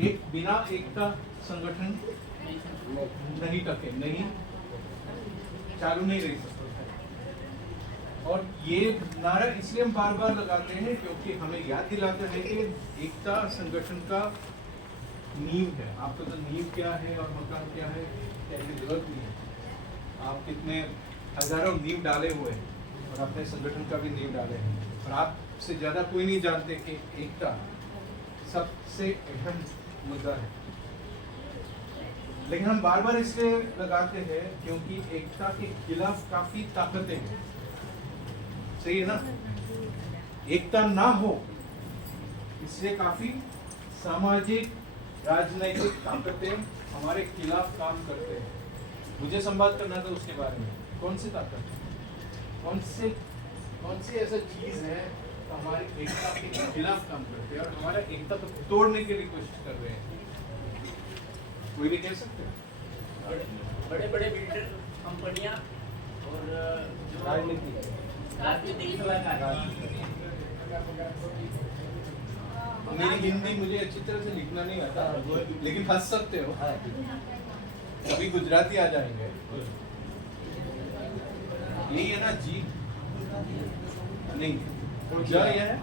एक बिना एकता संगठन नहीं टके, नहीं चालू नहीं रह सकता। और ये नारा इसलिए हम बार बार लगाते हैं क्योंकि हमें याद दिलाते हैं कि एकता संगठन का नींव है। आपको तो नींव क्या है और मकान क्या है कहने की जरूरत नहीं है। आप कितने हजारों नींव डाले हुए हैं और अपने संगठन का भी नींव डाले हैं, और आपसे ज्यादा कोई नहीं जानते कि एकता सबसे अहम मुद्दा है। लेकिन हम बार बार इसलिए लगाते हैं क्योंकि एकता के खिलाफ काफी ताकतें हैं। सही है ना? एकता ना हो इसलिए काफी सामाजिक राजनैतिक ताकतें हमारे खिलाफ काम करते हैं। मुझे संवाद करना था उसके बारे में। कौन सी ताकत, कौन सी ऐसा चीज है तो हमारी एकता के खिलाफ काम करते हैं और हमारा एकता को तोड़ने के लिए कोशिश कर रहे हैं? कोई भी कह सकते हैं? बड़े बड़े बिल्डर कंपनियां और जो राजनीतिक सलाहकार। मेरी हिंदी मुझे अच्छी तरह से लिखना नहीं आता, लेकिन हंस सकते हो। कभी गुजराती आ जाएंगे। यही है ना जी? नहीं, जा ये है।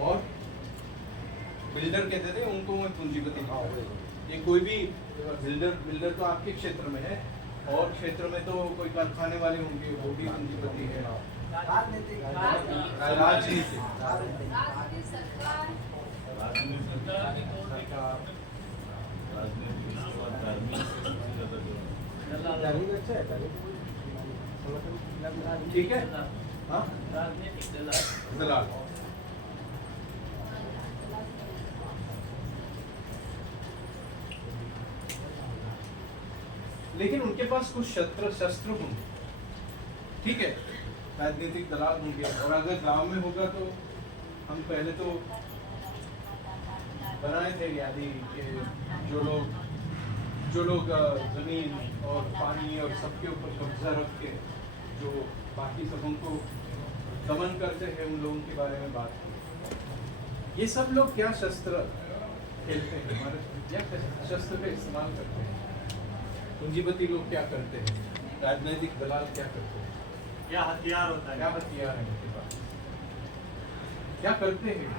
और बिल्डर कहते थे उनको मैं पूंजीपति। ये कोई भी बिल्डर तो आपके क्षेत्र में है, और क्षेत्र में तो कोई कारखाने वाले होंगे, वो भी पूंजीपति है। राजनीति ठीक है। हाँ, दलाल। लेकिन उनके पास कुछ शस्त्र होंगे, ठीक है, राजनीतिक दलाल होंगे। और अगर गांव में होगा तो हम पहले तो बनाए थे यादी कि जो लोग जमीन और पानी और सबके ऊपर कब्जा रख के जो बाकी सबों को दमन करते हैं, उन लोगों के बारे में बात की। ये सब लोग क्या शस्त्र खेलते हैं, हमारे क्या शस्त्र का इस्तेमाल करते हैं? पूंजीपति लोग क्या करते हैं? राजनीतिक दलाल क्या करते हैं? क्या हथियार होता है? क्या हथियार है उनके पास? क्या करते हैं?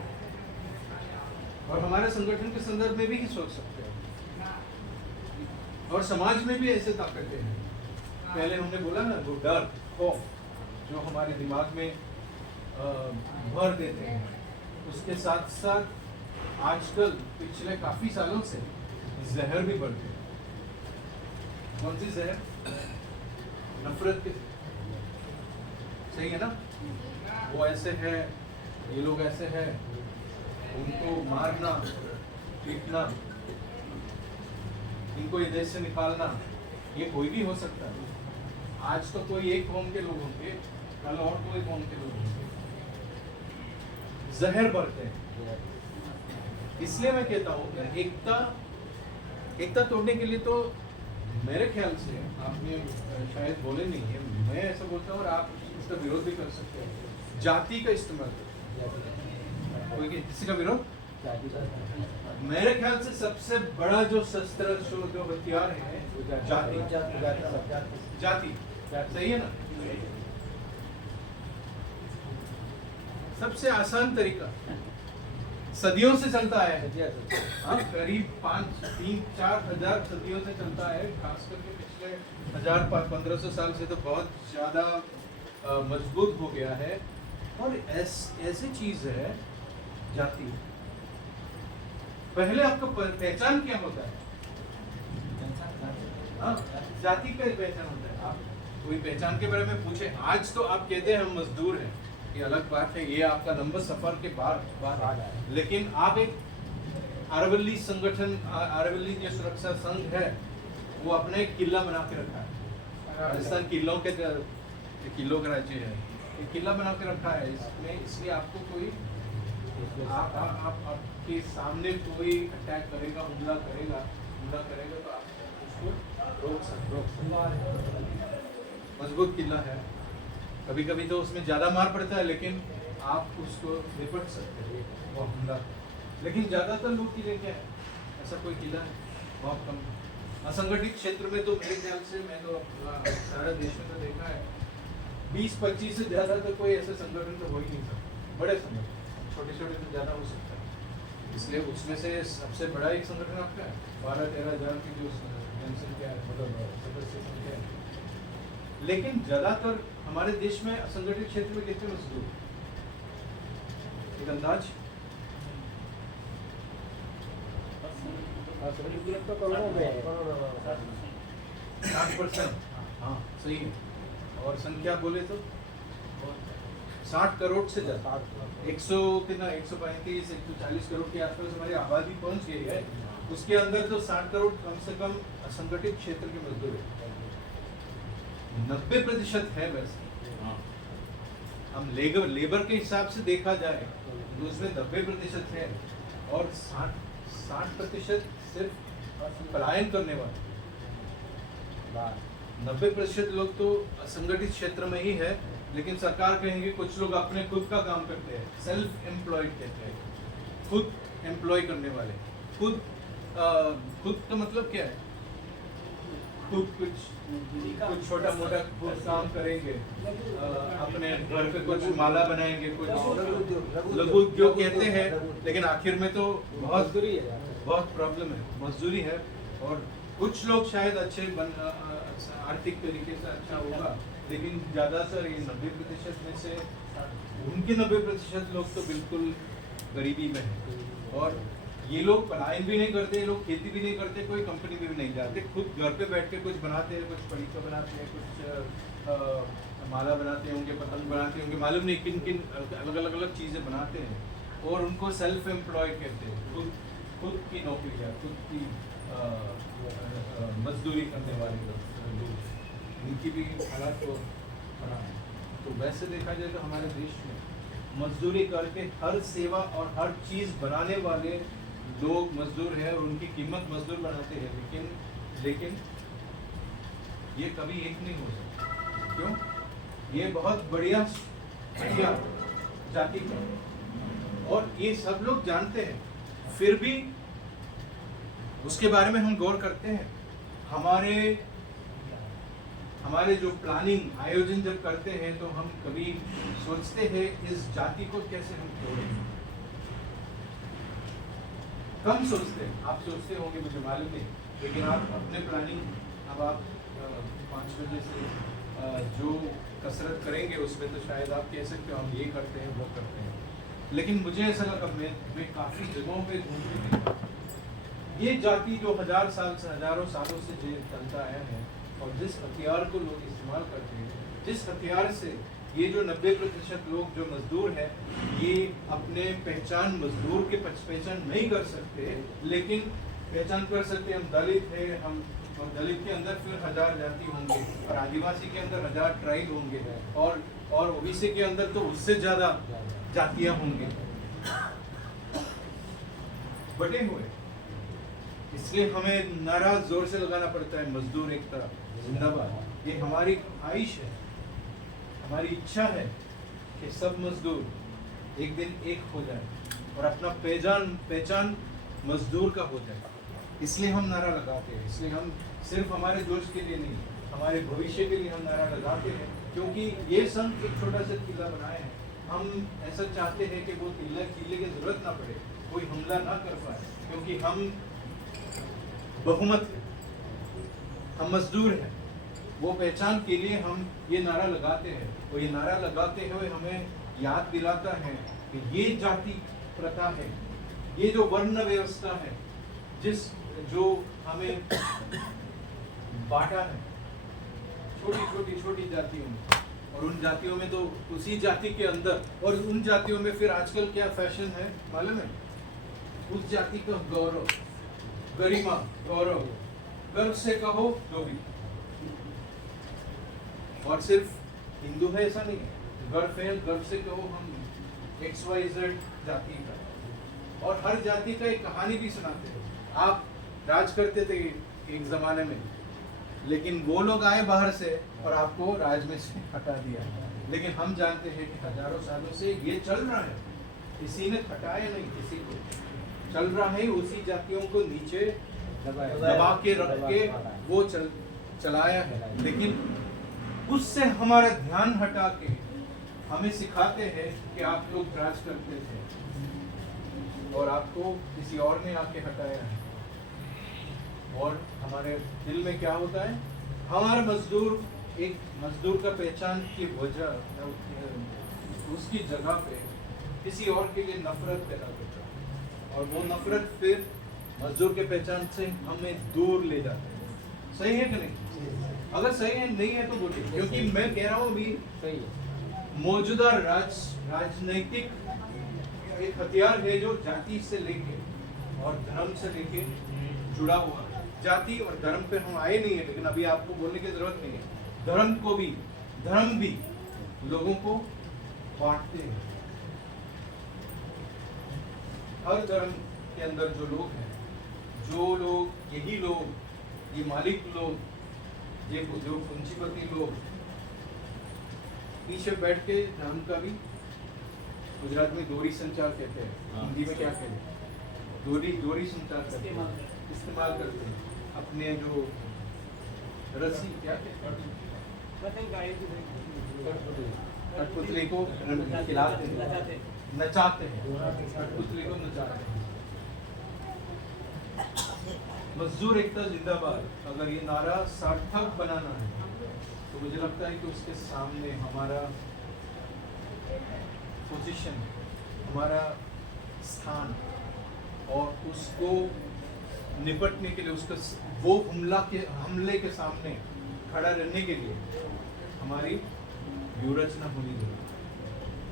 और हमारे संगठन के संदर्भ में भी ही सोच सकते हैं, और समाज में भी ऐसे ताकतें हैं। पहले हमने बोला ना, वो डर, खौफ जो हमारे दिमाग में भर देते हैं, उसके साथ साथ आजकल पिछले काफी सालों से जहर भी बढ़ते हैं। कौन सी जहर? नफरत के। सही है ना? वो ऐसे है, ये लोग ऐसे हैं, उनको मारना, पीटना, इनको ये देश से निकालना, ये कोई भी हो सकता है। आज तो कोई एक कौम के लोग होंगे, कल और कोई कौम के लोग होंगे। जहर बढ़ते हैं। इसलिए मैं कहता हूँ एकता तोड़ने के लिए तो मेरे ख्याल से आपने शायद बोले नहीं है, मैं ऐसा बोलता हूँ और आप इसका विरोध भी कर सकते हैं, जाति का इस्तेमाल करते। कोई किसी का विरोध? मेरे ख्याल से सबसे बड़ा जो शस्त्र जो हथियार है जाति। सही है ना? सबसे आसान तरीका सदियों से चलता है। हाँ, करीब 3-4 हजार सदियों से चलता है, खास करके पिछले 1000-1500 साल से तो बहुत ज्यादा मजबूत हो गया है। और ऐसी चीज है जाति। पहले आपका पहचान क्या होता है? हाँ, जाति का पहचान होता है। आप कोई पहचान के बारे में पूछे, आज तो आप कहते हैं हम मजदूर हैं, ये अलग बात है, ये आपका लंबा सफर के बाद। लेकिन आप एक अरवल्ली संगठन, अरवल्ली जो सुरक्षा संघ है, वो अपने एक किला बना के रखा है। राजस्थान किलों का राज्य है, एक किला बना के रखा है। इसमें इसलिए आपको कोई आपके सामने कोई अटैक करेगा, हमला करेगा तो आप उसको रोक सकते। मजबूत किला है। कभी कभी तो उसमें ज़्यादा मार पड़ता है, लेकिन आप उसको निपट सकते हो वो हमला। लेकिन ज़्यादातर लोग किले क्या है, ऐसा कोई किला है बहुत कम। असंगठित क्षेत्र में तो मेरे ख्याल से, मैं तो सारा देश में तो देखा है, 20-25 से ज़्यादा तो कोई ऐसा संगठन तो हो ही नहीं सकता। बड़े संगठन, छोटे छोटे तो ज़्यादा हो सकता है। इसलिए उसमें से सबसे बड़ा एक संगठन आपका है, 12-13 हज़ार की जो जनसंख्या है, मतलब सदस्य संख्या है। लेकिन ज़्यादातर हमारे देश में असंगठित क्षेत्र में कितने मजदूर, एक अंदाज? तो करोड़ों में है। 60%। हाँ सही है। और संख्या बोले तो 60 करोड़ से ज़्यादा, 100 कितना 135 140 करोड़ के आसपास हमारी आबादी पहुंच गई है। उसके अंदर तो 60 करोड़ कम से कम असंगठित क्षेत्र के मजदूर है। 90% है वैसे। हम लेबर के हिसाब से देखा जाए तो उसमें 90% है, और 60% सिर्फ पलायन करने वाले। 90% लोग तो असंगठित क्षेत्र में ही है, लेकिन सरकार कहेंगे कुछ लोग अपने खुद का काम करते हैं, सेल्फ एम्प्लॉयड कहते हैं, खुद एम्प्लॉय करने वाले। खुद का मतलब क्या है? खुद कुछ छोटा मोटा काम करेंगे, अपने घर पे कुछ माला बनाएंगे, कुछ लघु उद्योग कहते हैं, लेकिन आखिर में तो बहुत प्रॉब्लम है, मजदूरी है। और कुछ लोग शायद अच्छे आर्थिक तरीके से अच्छा होगा, लेकिन ज़्यादातर ये 90% में से उनके 90% लोग तो बिल्कुल गरीबी में है। और ये लोग पलायन भी नहीं करते, ये लोग खेती भी नहीं करते, कोई कंपनी में भी नहीं जाते, खुद घर पे बैठ के कुछ बनाते हैं, कुछ पड़ीका बनाते हैं, कुछ माला बनाते होंगे, पतंग बनाते होंगे, मालूम नहीं किन किन अलग चीज़ें बनाते हैं, और उनको सेल्फ एम्प्लॉय कहते हैं। खुद की नौकरी है, खुद की मजदूरी करने वाले लोग, इनकी भी हालात तो खराब है। तो वैसे देखा जाए तो हमारे देश में मजदूरी करके हर सेवा और हर चीज़ बनाने वाले लोग मजदूर हैं, और उनकी कीमत मजदूर बनाते हैं। लेकिन ये कभी एक नहीं हो सकता। क्यों? ये बहुत बढ़िया जाति का, और ये सब लोग जानते हैं, फिर भी उसके बारे में हम गौर करते हैं। हमारे जो प्लानिंग आयोजन जब करते हैं तो हम कभी सोचते हैं इस जाति को कैसे हम तोड़ें। कम सोचते हैं, आप सोचते होंगे मुझे मालूम नहीं, लेकिन आप अपने प्लानिंग अब आप 5 बजे से जो कसरत करेंगे उसमें तो शायद आप कह सकते हो हम ये करते हैं वो करते हैं। लेकिन मुझे ऐसा लगा, मैं काफ़ी जगहों पे घूमने गया, ये जाति जो हज़ारों सालों से चलता आया है, और जिस हथियार को लोग इस्तेमाल करते हैं, जिस हथियार से ये जो 90% लोग जो मजदूर हैं, ये अपने पहचान मजदूर के पहचान नहीं कर सकते, लेकिन पहचान कर सकते हम दलित है, हम और दलित के अंदर फिर 1000 जाति होंगे, और आदिवासी के अंदर 1000 ट्राइब होंगे, और ओबीसी के अंदर तो उससे ज़्यादा जातियाँ होंगे, बटे हुए। इसलिए हमें नारा जोर से लगाना पड़ता है, मजदूर एकता जिंदाबाद। ये हमारी ख्वाहिश है, हमारी इच्छा है कि सब मजदूर एक दिन एक हो जाए और अपना पहचान मजदूर का हो जाए। इसलिए हम नारा लगाते हैं, इसलिए हम सिर्फ हमारे जोश के लिए नहीं, हमारे भविष्य के लिए हम नारा लगाते हैं। क्योंकि ये संघ एक छोटा सा किला बनाए हैं, हम ऐसा चाहते हैं कि वो किले की जरूरत ना पड़े, कोई हमला ना कर पाए, क्योंकि हम बहुमत है, हम मजदूर हैं। वो पहचान के लिए हम ये नारा लगाते हैं, और ये नारा लगाते हुए हमें याद दिलाता है कि ये जाति प्रथा है, ये जो वर्ण व्यवस्था है, जो हमें बांटा है छोटी जातियों में, और उन जातियों में तो उसी जाति के अंदर, और उन जातियों में फिर आजकल क्या फैशन है मालूम है? उस जाति का गौरव, गरिमा, गौरव, गर्व से कहो जो भी, और सिर्फ हिंदू है ऐसा नहीं है, गर्व से कहो हम XYZ जाति का, और हर जाति का एक कहानी भी सुनाते हैं। आप राज करते थे एक जमाने में, लेकिन वो लोग आए बाहर से और आपको राज में से हटा दिया, लेकिन हम जानते हैं कि हजारों सालों से ये चल रहा है, किसी ने हटाया नहीं किसी को, चल रहा है, उसी जातियों को नीचे दबा के रख के वो चलाया है। लेकिन उससे हमारा ध्यान हटा के हमें सिखाते हैं कि आप लोग राज करते थे और आपको किसी और ने आके हटाया है। और हमारे दिल में क्या होता है, हमारा मजदूर, एक मजदूर का पहचान की वजह उसकी जगह पे किसी और के लिए नफरत पैदा करता है, और वो नफरत फिर मजदूर के पहचान से हमें दूर ले जाता है। सही है कि नहीं? अगर सही है नहीं है तो बोलिए, क्योंकि मैं कह रहा हूँ अभी सही है। मौजूदा राजनैतिक एक हथियार है जो जाति से लेके और धर्म से लेके जुड़ा हुआ है। जाति और धर्म पे हम आए नहीं है, लेकिन अभी आपको बोलने की जरूरत नहीं है। धर्म भी लोगों को बांटते हैं। हर धर्म के अंदर जो लोग हैं, यही लोग, ये मालिक लोग, ये जो पूंजीपति लोग पीछे बैठ के धर्म का भी, गुजरात में दोहरी संचार कहते हैं, हिंदी में क्या कहते हैं, दोहरी संचार करते हैं, इस्तेमाल करते हैं। अपने जो रस्सी क्या कहते हैं, कठपुतली को खिलाते हैं, नचाते हैं, कठपुतली को नचाते हैं। मजदूर एकता जिंदाबाद, अगर ये नारा सार्थक बनाना है तो मुझे लगता है कि उसके सामने हमारा पोजीशन, हमारा स्थान, और उसको निपटने के लिए, उसका वो हमले के सामने खड़ा रहने के लिए हमारी व्यूहरचना होनी चाहिए।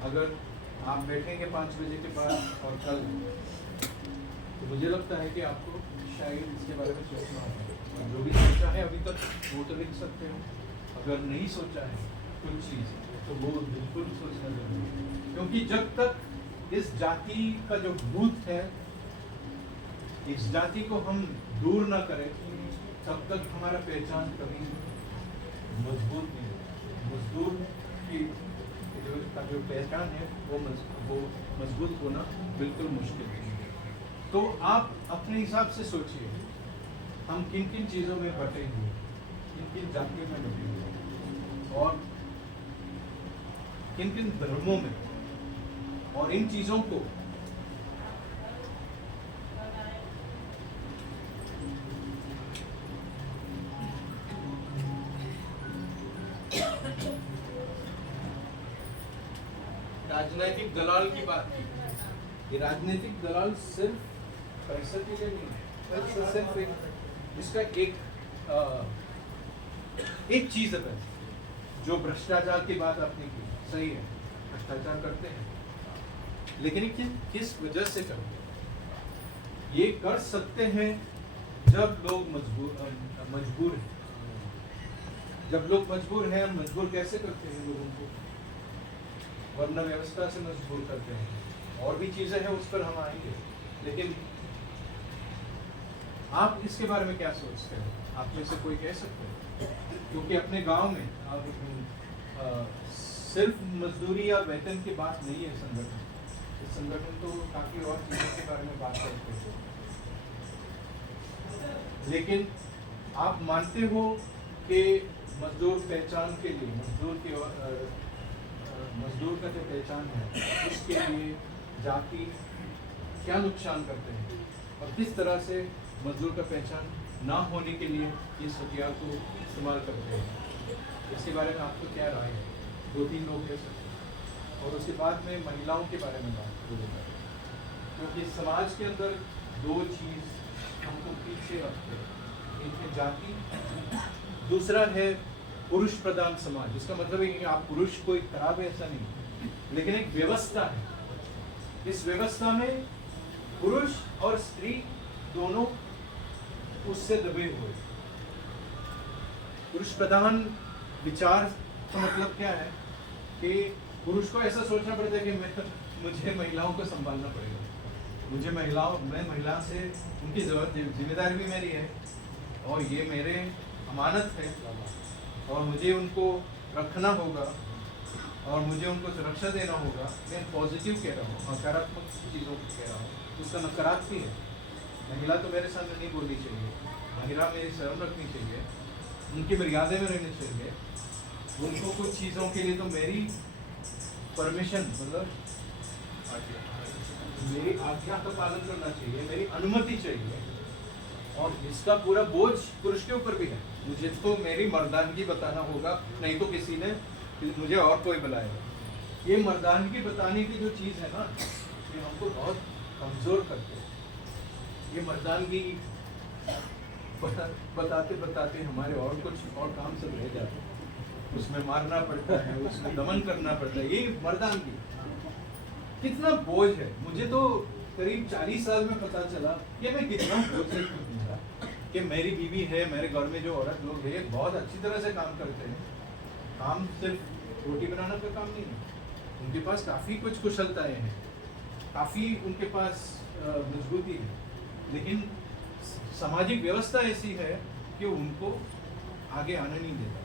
अगर आप बैठेंगे 5 बजे के बाद और कल, तो मुझे लगता है कि आपको शायद इसके बारे में सोचना होगा। और जो भी सोचा है अभी तक वो तो लिख सकते हो, अगर नहीं सोचा है कुछ चीज़ तो वो बिल्कुल सोचना जरूरी है। क्योंकि जब तक इस जाति का जो भूत है, इस जाति को हम दूर ना करें, तब तक हमारा पहचान कभी मजबूत नहीं होगा। मजदूर की जो पहचान है वो मजबूत होना बिल्कुल मुश्किल है। तो आप अपने हिसाब से सोचिए, हम किन किन चीज़ों में बटेंगे, किन किन जातियों में बटेंगे, और किन किन धर्मों में, और इन चीज़ों को राजनीतिक दलाल की बात की। ये राजनीतिक दलाल सिर्फ पैसे के लिए नहीं है, सिर्फ इसका एक चीज है पैसे। जो भ्रष्टाचार की बात आपने की, सही है, भ्रष्टाचार करते हैं, लेकिन किस वजह से करते हैं? ये कर सकते हैं जब लोग मजबूर हैं। जब लोग मजबूर हैं, हम मजबूर कैसे करते हैं लोगों को? वर्ण व्यवस्था से मजबूर करते हैं, और भी चीजें हैं, उस पर हम आएंगे। लेकिन आप इसके बारे में क्या सोचते हैं? आप में से कोई कह सकते हैं? क्योंकि अपने गांव में सिर्फ मजदूरी या वेतन की बात नहीं है संगठन। इस संगठन तो काफी और चीजों के बारे में बात करते हैं। लेकिन आप मानते हो कि मजदूर पहचान के लिए, मजदूर का जो पहचान है, उसके लिए जाति क्या नुकसान करते हैं, और किस तरह से मजदूर का पहचान ना होने के लिए इस हथियार को इस्तेमाल करते हैं? इसके बारे में आपको क्या राय है? 2-3 लोग कह सकते हैं, और उसके बाद में महिलाओं के बारे में बात करूँगा, क्योंकि समाज के अंदर 2 चीज़ हमको पीछे रखते हैं। एक है जाति, दूसरा है पुरुष प्रधान समाज। इसका मतलब है कि आप पुरुष कोई खराब है ऐसा नहीं, लेकिन एक व्यवस्था है। इस व्यवस्था में पुरुष और स्त्री दोनों उससे दबे हुए। पुरुष प्रधान विचार का मतलब क्या है कि पुरुष को ऐसा सोचना पड़ता है कि मुझे महिलाओं को संभालना पड़ेगा, मैं महिला से उनकी जिम्मेदारी भी मेरी है, और ये मेरे अमानत है, और मुझे उनको रखना होगा। और मुझे उनको सुरक्षा देना होगा। मैं पॉजिटिव कह रहा हूँ, नकारात्मक चीज़ों को कह रहा हूँ, उसका नकारात्मक भी है। महिला तो मेरे सामने नहीं बोलनी चाहिए, महिला मेरी शर्म रखनी चाहिए, उनकी मर्यादा में रहनी चाहिए। उनको कुछ चीज़ों के लिए तो मेरी परमिशन, मतलब मेरी आज्ञा का पालन करना चाहिए, मेरी अनुमति चाहिए, और इसका पूरा बोझ पुरुष के ऊपर भी है। मुझे तो मेरी मर्दानगी बताना होगा, नहीं तो किसी ने मुझे और कोई बुलाएगा। ये मर्दानगी बताने की जो चीज़ है ना, ये हमको बहुत कमज़ोर करते हैं। ये मर्दानगी बताते बताते हमारे और कुछ और काम सब रह जाते हैं। उसमें मारना पड़ता है, उसमें दमन करना पड़ता है। ये मर्दानगी कितना बोझ है। मुझे तो करीब 40 साल में पता चला कि मैं कितना बोझ है, कि मेरी बीवी है, मेरे घर में जो औरत लोग हैं बहुत अच्छी तरह से काम करते हैं। काम सिर्फ रोटी बनाना का काम नहीं है, उनके पास काफ़ी कुछ कुशलताएं हैं, काफ़ी उनके पास मजबूती है, लेकिन सामाजिक व्यवस्था ऐसी है कि उनको आगे आने नहीं देता।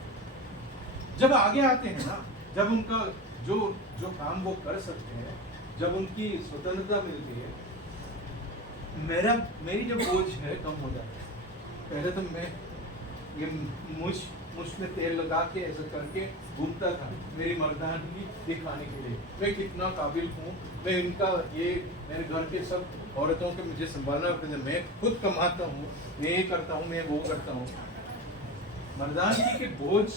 जब आगे आते हैं ना, जब उनका जो जो काम वो कर सकते हैं, जब उनकी स्वतंत्रता मिलती है, मेरी जो बोझ है कम हो जाता है। पहले तो मैं ये मुझ में तेल लगा के ऐसा करके घूमता था मेरी मर्दानगी दिखाने के लिए, मैं कितना काबिल हूँ, मैं इनका ये मेरे घर के सब औरतों के मुझे संभालना पड़ता है, मैं खुद कमाता हूँ, मैं ये करता हूँ, मैं वो करता हूँ। मर्दानगी के बोझ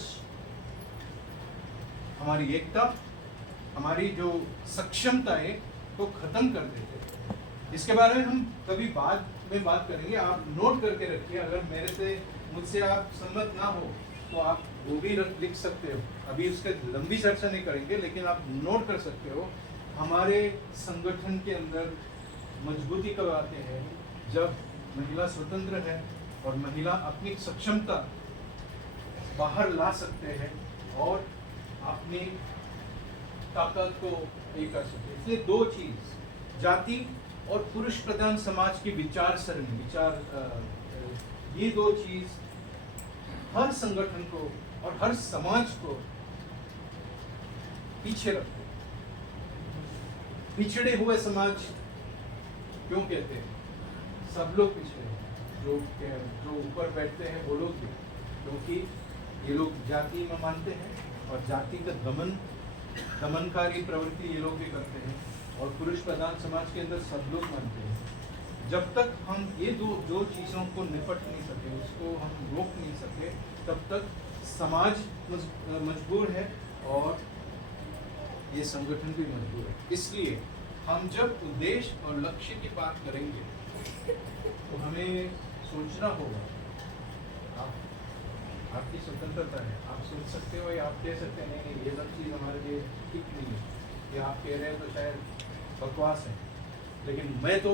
हमारी एकता, हमारी जो सक्षमताएं को खत्म कर देते हैं। इसके बारे में हम कभी बाद में बात करेंगे, आप नोट करके रखिए। अगर मुझसे आप सहमत ना हो तो आप वो भी लिख सकते हो। अभी उसके लंबी चर्चा नहीं करेंगे, लेकिन आप नोट कर सकते हो। हमारे संगठन के अंदर मजबूती कब आते हैं, जब महिला स्वतंत्र है और महिला अपनी सक्षमता बाहर ला सकते हैं और अपनी ताकत को ये कर सकते हैं। इसलिए दो चीज, जाति और पुरुष प्रधान समाज की विचार सरणी, ये दो चीज हर संगठन को और हर समाज को पीछे रखते हैं। पिछड़े हुए समाज क्यों कहते हैं? सब लोग पिछड़े हैं, जो ऊपर बैठते हैं वो लोग भी, क्योंकि ये लोग जाति में मानते हैं और जाति का दमनकारी प्रवृत्ति ये लोग भी करते हैं, और पुरुष प्रधान समाज के अंदर सब लोग मानते हैं। जब तक हम ये दो चीज़ों को निपट नहीं सके, उसको हम रोक नहीं सके, तब तक समाज मजबूर है और ये संगठन भी मजबूर है। इसलिए हम जब उद्देश्य और लक्ष्य की बात करेंगे तो हमें सोचना होगा। आपकी स्वतंत्रता है, आप सोच सकते हो या आप कह सकते हैं नहीं ये सब चीज़ हमारे लिए ठीक नहीं है, या आप कह रहे हैं तो शायद बकवास है। लेकिन मैं तो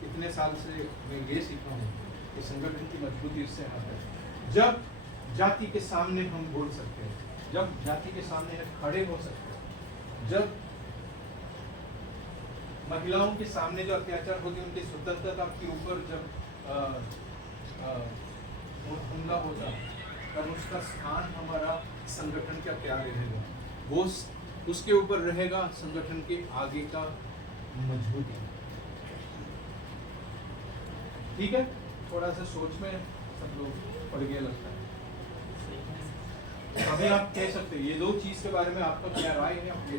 इतने साल से मैं ये सीखा हूँ कि संगठन की मजबूती इससे आता है जब जाति के सामने हम बोल सकते हैं, जब जाति के सामने हम खड़े हो सकते हैं, जब महिलाओं के सामने जो अत्याचार होते हैं उनकी स्वतंत्रता के ऊपर जब हमला होता, तब उसका स्थान हमारा संगठन का क्या रहेगा, वो उसके ऊपर रहेगा संगठन के आगे का मजबूती। ठीक है, थोड़ा सा सोच में सब लोग पड़ गया लगता है। अभी आप कह सकते हैं ये दो चीज के बारे में आपका क्या राय है, आप ये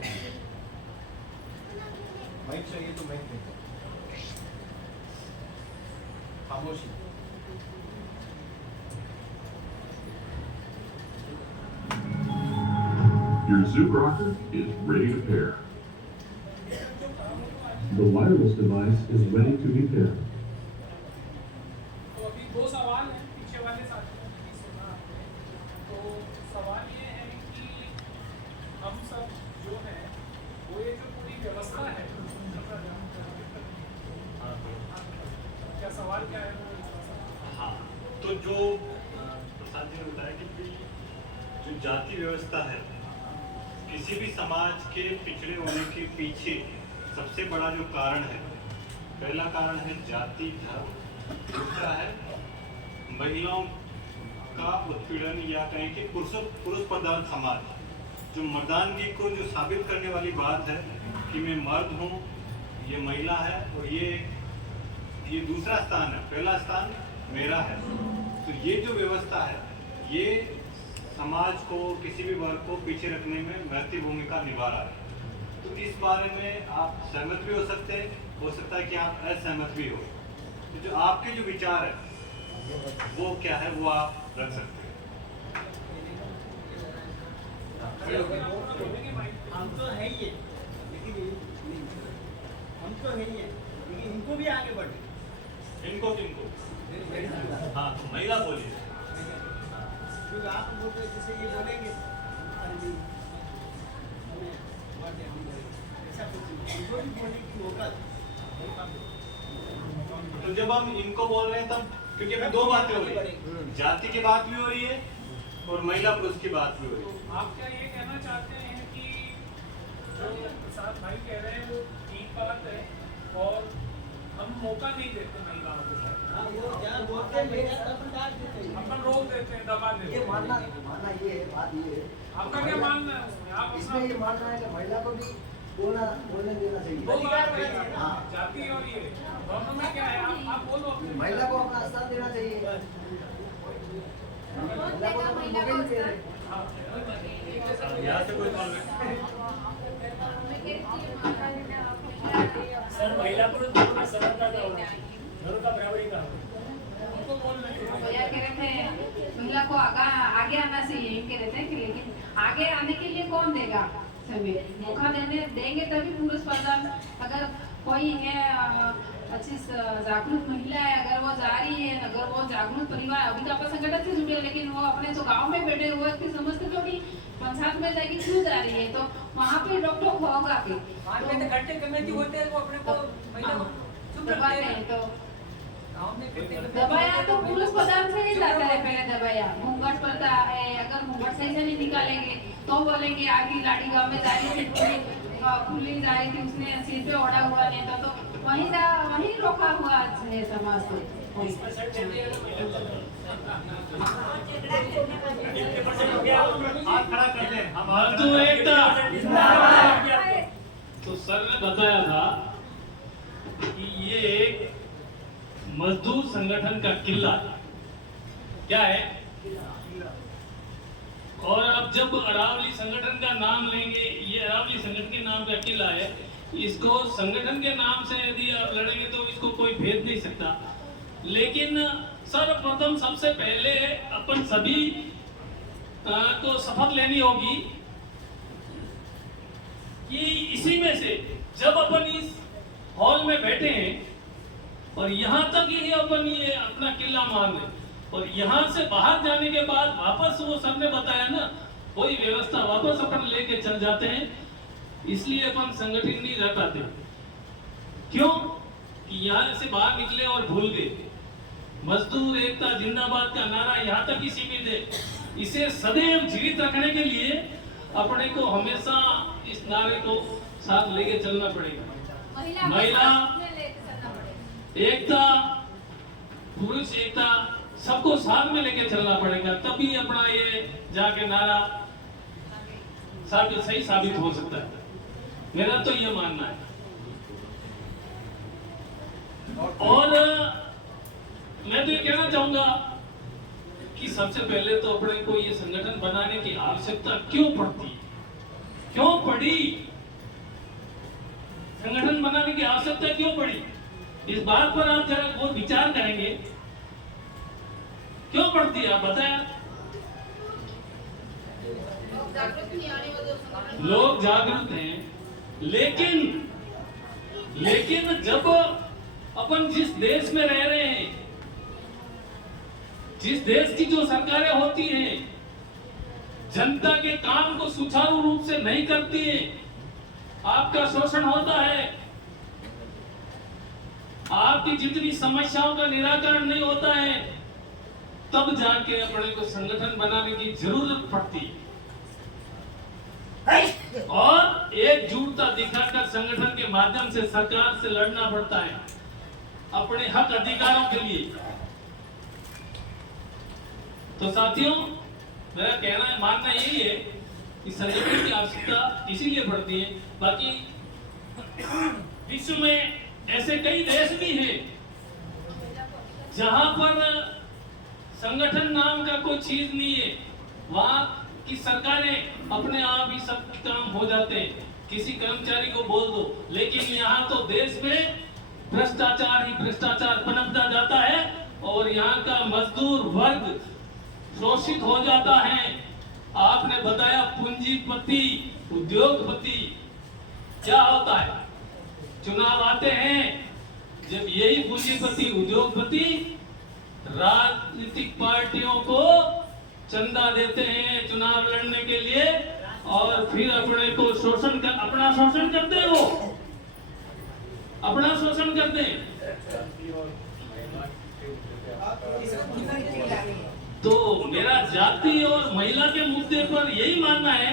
माइक चाहिए तो माइक देते, खामोशी। Your Zoom rocker is ready to pair. The wireless device is ready to be paired. तो अभी दो सवाल हैं पीछे वाले साथियों की सुना आपने। तो सवाल ये है कि हम सब जो है वो ये जो पूरी व्यवस्था है, क्या सवाल क्या है वो? हाँ, तो जो प्रसाद जी ने बताया कि जो जाति व्यवस्था है किसी भी समाज के पिछड़े होने के पीछे सबसे बड़ा जो कारण है, पहला कारण है जाति धर्म, दूसरा है महिलाओं का उत्पीड़न या कहें कि पुरुष प्रधान समाज, जो मर्दानगी को जो साबित करने वाली बात है कि मैं मर्द हूँ, ये महिला है और ये दूसरा स्थान है, पहला स्थान मेरा है। तो ये जो व्यवस्था है ये समाज को, किसी भी वर्ग को पीछे रखने में महत्वपूर्ण भूमिका निभा रहा है। तो इस बारे में आप सहमत भी हो सकते हैं, हो सकता है कि आप असहमत भी हो। तो जो आपके जो विचार है वो क्या है, वो आप रख सकते हैं। हम तो है ही है, लेकिन हम तो है ही है, लेकिन इनको भी आगे बढ़े। इनको किनको? हाँ, तो महिला बोलिए। क्योंकि आप बोलते जैसे ये बोलेंगे, अरे नहीं, हमें बातें हम करेंगे, ऐसा कुछ नहीं। इनको भी बोलने की मौका दो। तो जब हम इनको बोल रहे हैं तब, क्योंकि अभी दो बातें हो रही है, जाति की बात भी हो रही है और महिला पुरुष की बात भी हो रही है। आप क्या ये कहना चाहते हैं कि जो प्रसाद भाई कह रहे हैं वो ठीक बात है और हम मौका नहीं देते महिलाओं को? हाँ, वो जहाँ बोलते हैं मेरा अपन डाल देते हैं, अपन रोक देते हैं, दबा देते ये हैं। मानना ये है, बात ये है, आपका क्या मानना है उसमें? आप इसमें ये मानना है कि महिला को भी बोलने देना दो चाहिए। बात है, हाँ। जाति और ये दोनों में क्या है? आप बोलो अपने। महिला को अपना स्थान देना चाहिए। महिला को तो अपन मौका ही नहीं दे रहे। यहाँ से कोई कॉल सर महिला पुरुष असमानता का होना, दोनों का बराबरी का उनको बोलने दो। भैया कह रहे थे महिला को आगे आना चाहिए, ये कह रहे थे कि लेकिन आगे आने के लिए कौन देगा? समय मौका देंगे तभी पुरुष प्रधान। अगर कोई है अच्छी जागरूक महिला है, अगर वो जा रही है, अगर वो जागरूक परिवार अभी तो आपका संगठन से जुड़े, लेकिन वो अपने जो गांव में बैठे हुए व्यक्ति समझते क्यों नहीं पंचायत में जाएगी क्यों जा रही है, तो वहाँ पे रोक-टोक होगा कि तो घंटे कमेटी होते हैं, वो अपने को महिला को चुप रखते हैं। तो गाँव में कितने दबाया तो पुरुष प्रधान से ही जाता है, पहले दबाया घूंघट पड़ता है, अगर घूंघट सही से नहीं निकालेंगे तो बोलेंगे आगे लाड़ी गांव में जा रही थी, खुली जा रही थी, उसने सिर पे ओढ़ा हुआ नहीं था, तो वहीं रोका हुआ है समाज को। हाथ खड़ा करते हैं हम। मजदूर एकता। तो सर ने बताया था कि ये एक मजदूर संगठन का किला है। क्या है? और अब जब अरावली संगठन का नाम लेंगे, ये अरावली संगठन के नाम का किला है, इसको संगठन के नाम से यदि आप लड़ेंगे तो इसको कोई भेद नहीं सकता। लेकिन सर्वप्रथम सबसे पहले अपन सभी को शपथ लेनी होगी कि इसी में से जब अपन इस हॉल में बैठे हैं और यहाँ तक ही अपन ये अपना किला मान लें, और यहाँ से बाहर जाने के बाद वापस वो सर ने बताया ना, वही व्यवस्था वापस अपन लेके चल जाते हैं। इसलिए अपन संगठन नहीं रह पाते। क्यों? कि यहाँ से बाहर निकले और भूल गए। मजदूर एकता जिंदाबाद का नारा यहाँ तक ही सीमित है। इसे सदैव जीवित रखने के लिए अपने को हमेशा इस नारे को साथ लेके चलना पड़ेगा। महिला एकता, पुरुष एकता, सबको साथ में लेके चलना पड़ेगा, तभी अपना ये जाके नारा सही साबित हो सकता है। मेरा तो ये मानना है। और मैं तो ये कहना चाहूंगा कि सबसे पहले तो अपने को ये संगठन बनाने की आवश्यकता क्यों पड़ती, क्यों पड़ी, संगठन बनाने की आवश्यकता क्यों पड़ी, इस बात पर आप जरा बहुत विचार करेंगे। क्यों पड़ती है आप बताएं। लोग जागरूक हैं, लेकिन जब अपन जिस देश में रह रहे हैं, जिस देश की जो सरकारें होती हैं, जनता के काम को सुचारू रूप से नहीं करती है, आपका शोषण होता है, आपकी जितनी समस्याओं का निराकरण नहीं होता है, तब जाके अपने को संगठन बनाने की जरूरत पड़ती है। और एकजुटता दिखाकर संगठन के माध्यम से सरकार से लड़ना पड़ता है अपने हक अधिकारों के लिए। तो साथियों, मेरा कहना मानना यही है कि संगठन की आवश्यकता इसीलिए पड़ती है। बाकी विश्व में ऐसे कई देश भी हैं जहां पर संगठन नाम का कोई चीज नहीं है, वहां की सरकारें अपने आप ही सब काम हो जाते हैं, किसी कर्मचारी को बोल दो। लेकिन यहाँ तो देश में भ्रष्टाचार ही भ्रष्टाचार पनपता जाता है और यहाँ का मजदूर वर्ग शोषित हो जाता है। आपने बताया पूंजीपति, उद्योगपति, क्या होता है? चुनाव आते हैं, जब यही पूंजीपति उद्योगपति राजनीतिक पार्टियों को चंदा देते हैं चुनाव लड़ने के लिए और फिर अपने को अपना शोषण करते हैं, वो अपना शोषण करते हैं। तो मेरा जाति और महिला के मुद्दे पर यही मानना है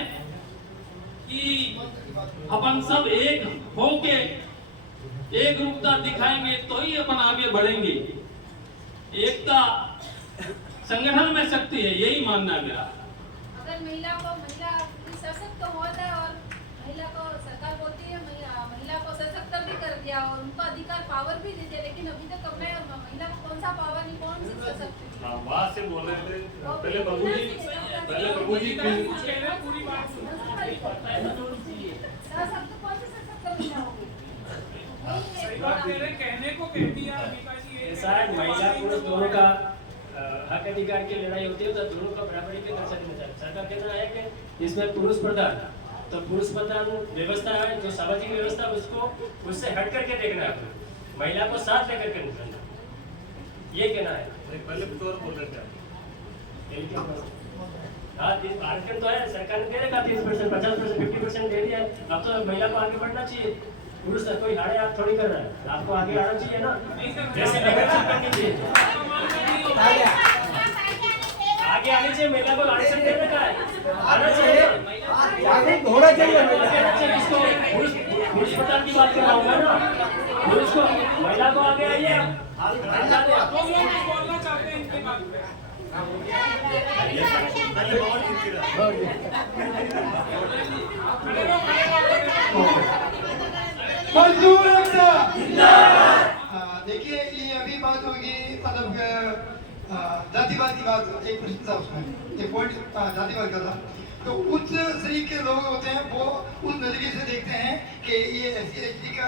कि अपन सब एक होके एक रूपता दिखाएंगे तो ही अपन आगे बढ़ेंगे। एकता संगठन में शक्ति है, यही मानना है मेरा। अगर महिला सशक्त हो जाए और महिला को सरकार बोलती है महिला को सशक्त भी कर दिया और उनको अधिकार पावर भी दे दिया, लेकिन अभी तक कब महिला को कौन सा पावर नहीं, कौन सी सशक्त। हाँ, वहाँ से बोल रहे थे पहले प्रभु जी पूरी बात सुनो। सशक्त कौन सी सशक्त महिला होगी? सही बात मेरे कहने को कह दिया ऐसा है, महिला पुरुष दोनों का हक अधिकार की लड़ाई होती है तो दोनों का बराबरी के दर्शा देना चाहिए। सरकार कहना है कि इसमें पुरुष प्रधान, तो पुरुष प्रधान व्यवस्था है जो सामाजिक व्यवस्था उसको उससे हट करके देखना है, महिला को साथ लेकर के निकलना, ये कहना है। पहले कुछ और बोल रहे थे। हाँ, आरक्षण तो है, सरकार ने दे रखा 30%, 50%, 50% दे दिया है। अब तो महिला को आगे बढ़ना चाहिए। पुरुष कोई हारे हाथ थोड़ी कर रहा है, आपको आगे आना चाहिए ना, जैसे करनी चाहिए, आगे आनी चाहिए। महिला को आरक्षण दे रखा है, आना चाहिए, होना चाहिए। पुरुष प्रधान की बात कर रहा हूँ मैं ना, पुरुष को महिला को आगे आइए। बोलना चाहते हैं इनके बात पे। मजदूर एकता जिंदाबाद। देखिए ये अभी बात होगी मतलब जातिवाद की बात, एक प्रश्न था उसमें, ये पॉइंट जातिवाद का था। तो उच्च श्रेणी के लोग होते हैं वो उस नजरिए से देखते हैं कि ये एससी का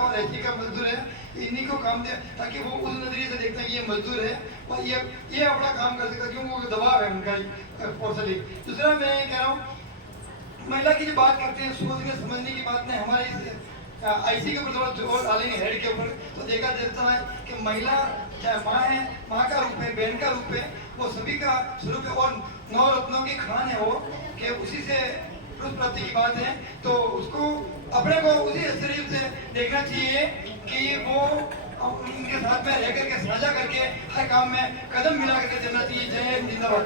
और एसटी का मजदूर है, इन्हीं को काम दे, ताकि वो उस नजरिए से देखते हैं कि ये मजदूर है और ये अपना काम कर सकता है, क्योंकि वो दबाव है उनका फोर्सली। दूसरा मैं कह रहा हूँ महिला की जो बात करते हैं सोचने समझने की बात नहीं, हमारे आईसी के ऊपर थोड़ा जोर डालेंगे, हेड के ऊपर, तो देखा जाता है कि महिला चाहे माँ है, माँ का रूप है, बहन का रूप है, वो सभी का स्वरूप है और 9 रत्नों की खान है वो, कि उसी से पुरुष प्राप्ति की बात है। तो उसको अपने को उसी शरीर से देखना चाहिए कि वो उनके साथ में रह करके साझा करके हर काम में कदम मिला करके चलना चाहिए। जय हिंद, जिंदाबाद।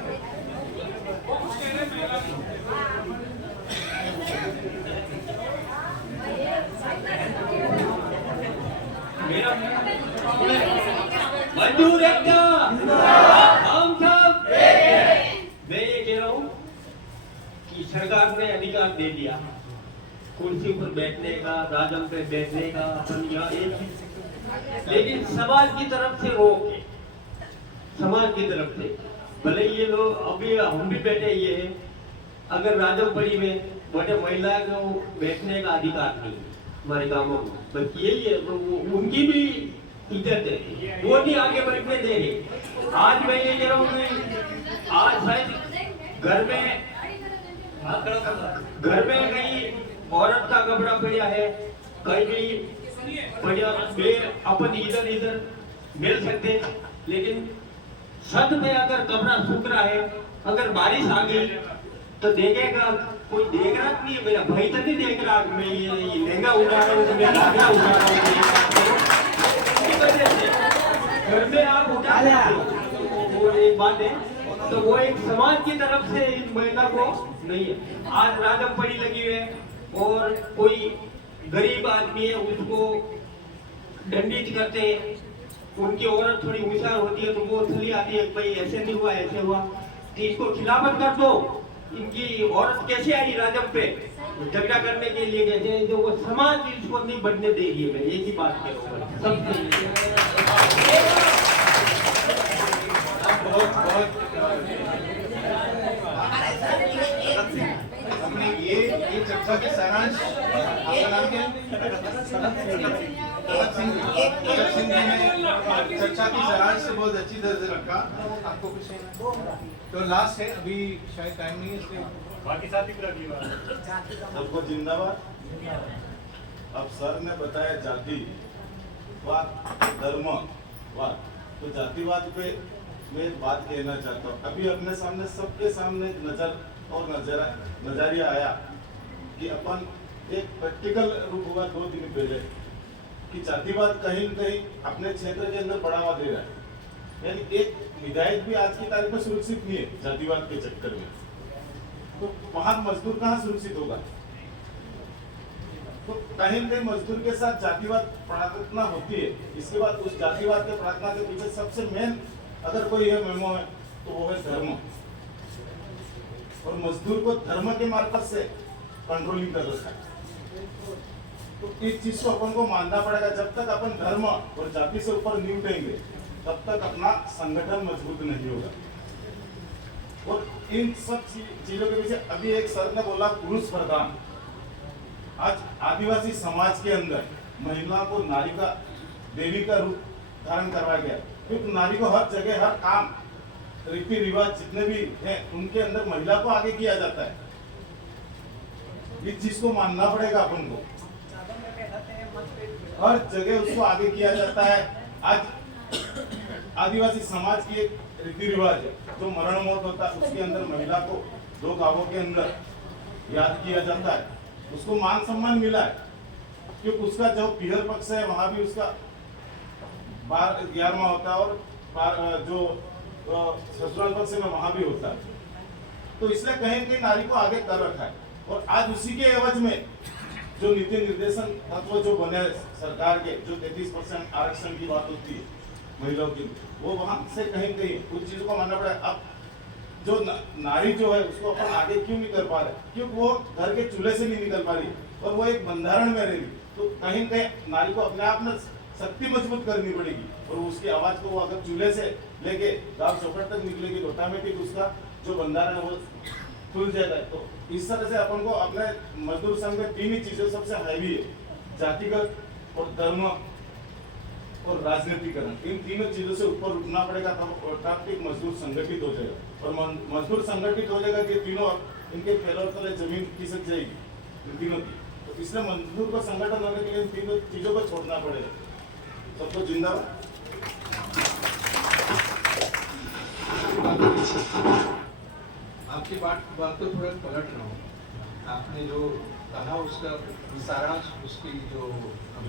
मजदूर एकता, हम सब मैं ये कह रहा हूँ कि सरकार ने अधिकार दे दिया कुर्सी पर बैठने का, राजम पे बैठने का, अपन यहाँ एक, लेकिन समाज की तरफ से रोक है, समाज की तरफ से। भले ये लोग अभी हम भी बैठे ये हैं, अगर राजमपड़ी में बड़े महिला को बैठने का अधिकार नहीं हमारे गांवों में, बस यही है, उनकी भी इज्जत है, वो नहीं आगे बढ़ने देंगे। आज मैं ये कह रहा हूँ कि आज शायद घर में कहीं औरत का कपड़ा पड़ा है, कहीं बढ़िया अपन इधर मिल सकते, लेकिन छत पे अगर कपड़ा सूख रहा है, अगर बारिश आ गई तो देखेगा कोई, देख रहा नहीं है, मेरा भाई तो नहीं देख रहा, मैं ये लहंगा उड़ा रहा हूँ तो मैं घाघरा उड़ा रहा हूँ, घर में आप उठा ले, वो एक बात है। तो वो एक समाज की तरफ से इस महिला को नहीं है। आज राजमपड़ी लगी है और कोई गरीब आदमी है उसको दंडित करते हैं, उनकी औरत थोड़ी होशियार होती है तो वो थली आती है, भाई ऐसे नहीं हुआ ऐसे हुआ, तो इसको खिलाफत कर दो, इनकी औरत कैसे आई राजम पे झगड़ा करने के लिए गए थे, जो वो समाज इसको नहीं बढ़ने दे रही है। मैं एक ही बात कह रहा हूँ बहुत हमने ये चर्चा के सारांश, आपका नाम क्या है? भगत सिंह जी ने चर्चा की सारांश से बहुत अच्छी तरह से रखा। आपको कुछ कहना? तो लास्ट है, अभी शायद टाइम नहीं है इसलिए बाकी साथी फिर अगली बार। सबको जिंदाबाद। अब सर ने बताया जातिवाद, धर्मवाद, तो जातिवाद पे मैं एक बात कहना चाहता हूँ। अभी अपने सामने सबके सामने नजरिया आया कि अपन एक प्रैक्टिकल रूप हुआ 2 दिन पहले कि जातिवाद कहीं न कहीं अपने क्षेत्र के अंदर बढ़ावा दे रहा है। यानी एक विधायक भी आज की तारीख में सुरक्षित नहीं है जातिवाद के चक्कर में, तो वहां मजदूर कहाँ सुरक्षित होगा? तो कहीं न कहीं मजदूर के साथ जातिवाद प्रार्थना होती है। इसके बाद उस जातिवाद के प्रार्थना के पीछे सबसे मेन अगर कोई है मेमो है तो वो है धर्म, और मजदूर को धर्म के मार्फत से कंट्रोलिंग कर रखा है। तो इस चीज को अपन को मानना पड़ेगा। जब तक अपन धर्म और जाति से ऊपर नहीं उठेंगे तब तक अपना संगठन मजबूत नहीं होगा। और इन सब चीजों के पीछे अभी एक सर ने बोला पुरुष प्रधान। आज आदिवासी समाज के अंदर महिला को नारी का देवी का रूप धारण करवाया गया, क्योंकि नारी को हर जगह हर काम रीति रिवाज जितने भी हैं उनके अंदर महिला को आगे किया जाता है। इस चीज को मानना पड़ेगा अपन को, हर जगह उसको आगे किया जाता है। आज आदिवासी समाज की एक रीति रिवाज है, जो मरण मौत होता है उसके अंदर महिला को 2 गांवों के अंदर याद किया जाता है, उसको मान सम्मान मिला है। क्योंकि उसका जो पीहर पक्ष है वहां भी उसका 11वां होता है, और जो ससुराल पक्ष में वहां भी होता है। तो इसलिए कहीं कहीं नारी को आगे कर रखा है। और आज उसी के एवज में जो नीति निर्देशन तत्व जो बने सरकार के, जो 33% आरक्षण की बात होती है महिलाओं की, वो वहां से कहीं कहीं कुछ चीजों को मानना पड़ा। अब जो नारी जो है उसको अपन आगे क्यों नहीं कर पा रहे? क्योंकि वो घर के चूल्हे से नहीं निकल पा रही और वो एक बंधारण में रहेगी। तो कहीं कहीं नारी को अपने आप में शक्ति मजबूत करनी पड़ेगी, और उसकी आवाज को वो अगर चूल्हे से लेके गांव चौपट तक निकलेगी तो ऑटोमेटिक उसका जो बंधारण है वो खुल जाएगा। तो इस तरह से अपन को अपने मजदूर संघ में 3 ही चीजें सबसे हैवी है, जातिगत और धर्म और राजनीतिकरण। इन तीनों चीजों से ऊपर उठना पड़ेगा, तब ऑटोमेटिक मजदूर संगठित हो जाएगा। और मजदूर संगठित हो जाएगा कि तीनों इनके पैरों तले जमीन खिसक जाएगी इन तीनों की। तो इसलिए मजदूर को संगठन होने के लिए इन तीनों चीजों को छोड़ना पड़ेगा। सबको जिंदाबाद। आपकी बात को थोड़ा पलट रहा हूँ। आपने जो कहा उसका सारांश, उसकी जो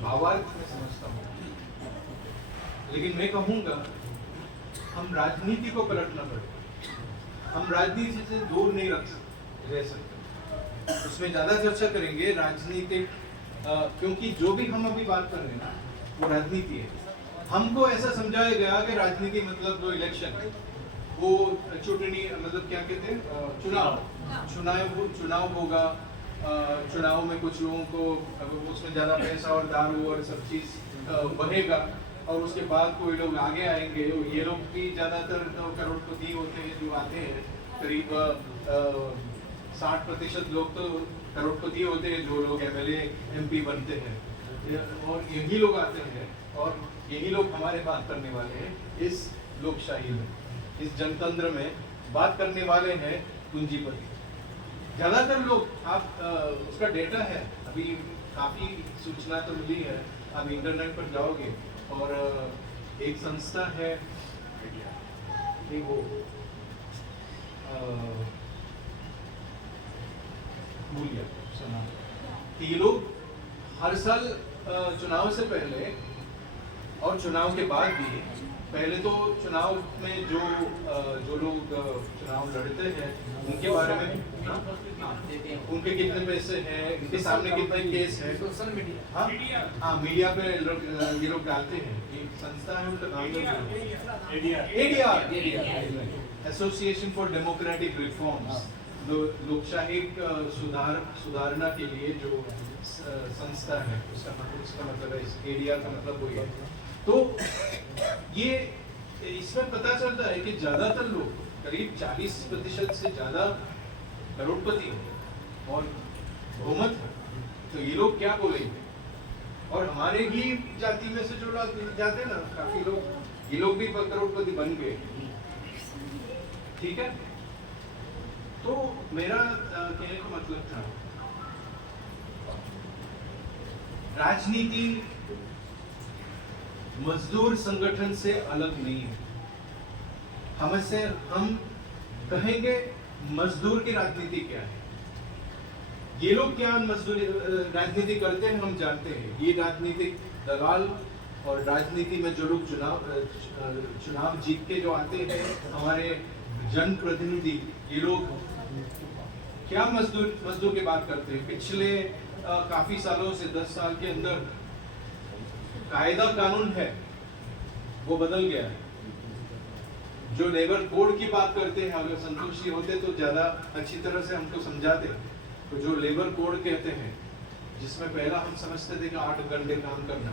भावार्थ मैं समझता हूँ, लेकिन मैं कहूँगा हम राजनीति को पलटना पड़ेगा। हम राजनीति से दूर नहीं रह सकते, उसमें ज्यादा चर्चा करेंगे राजनीतिक, क्योंकि जो भी हम अभी बात कर रहे हैं ना वो राजनीति है। हमको ऐसा समझाया गया कि राजनीति मतलब जो इलेक्शन, वो चुटनी मतलब क्या कहते हैं, चुनाव होगा, चुनाव में कुछ लोगों को उसमें ज्यादा पैसा और दारू और सब चीज बनेगा, और उसके बाद कोई लोग आगे आएंगे। ये लोग भी ज्यादातर तो करोड़पति होते हैं जो आते हैं, करीब 60% लोग तो करोड़पति होते हैं जो लोग MLA MP बनते हैं, और यही लोग आते हैं और यही लोग हमारे बात करने वाले हैं। इस लोकशाही में, इस जनतंत्र में बात करने वाले हैं पूंजीपति। ज्यादातर लोग, आप उसका डेटा है, अभी काफी सूचना तो मिली है, आप इंटरनेट पर जाओगे और एक संस्था है वो भूल गया सुना, ये लोग हर साल चुनाव से पहले और चुनाव के बाद भी, पहले तो चुनाव में जो लोग चुनाव लड़ते हैं उनके बारे में, उनके कितने पैसे हैं, उनके सामने कितने केस है, सोशल मीडिया, हाँ मीडिया पे ये लोग डालते हैं। एक संस्था है उनका नाम ADR, association for democratic reforms. लोकशाही सुधारना के लिए जो संस्था है उसका मतलब है, इस एरिया का मतलब वही है। तो ये इसमें पता चलता है कि ज्यादातर लोग करीब 40% से ज्यादा करोड़पति हैं और बहुमत है। तो ये लोग क्या बोलेंगे? और हमारे ही जाति में से जो लोग जाते ना, काफी लोग, ये लोग भी करोड़पति बन गए। ठीक है, तो मेरा कहने का मतलब था, राजनीति मजदूर संगठन से अलग नहीं है। हम कहेंगे मजदूर की राजनीति क्या है। ये लोग क्या मजदूरी राजनीति करते हैं हम जानते हैं। ये राजनीतिक दलाल और राजनीति में जो लोग चुनाव जीत के जो आते हैं, हमारे जनप्रतिनिधि, ये लोग क्या मजदूर की बात करते हैं। पिछले काफी सालों से 10 साल के अंदर कायदा कानून है वो बदल गया है। जो लेबर कोड की बात करते हैं, अगर संतुष्टि होते तो ज्यादा अच्छी तरह से हमको समझाते। तो जो लेबर कोड कहते हैं, जिसमें पहला हम समझते थे कि 8 घंटे काम करना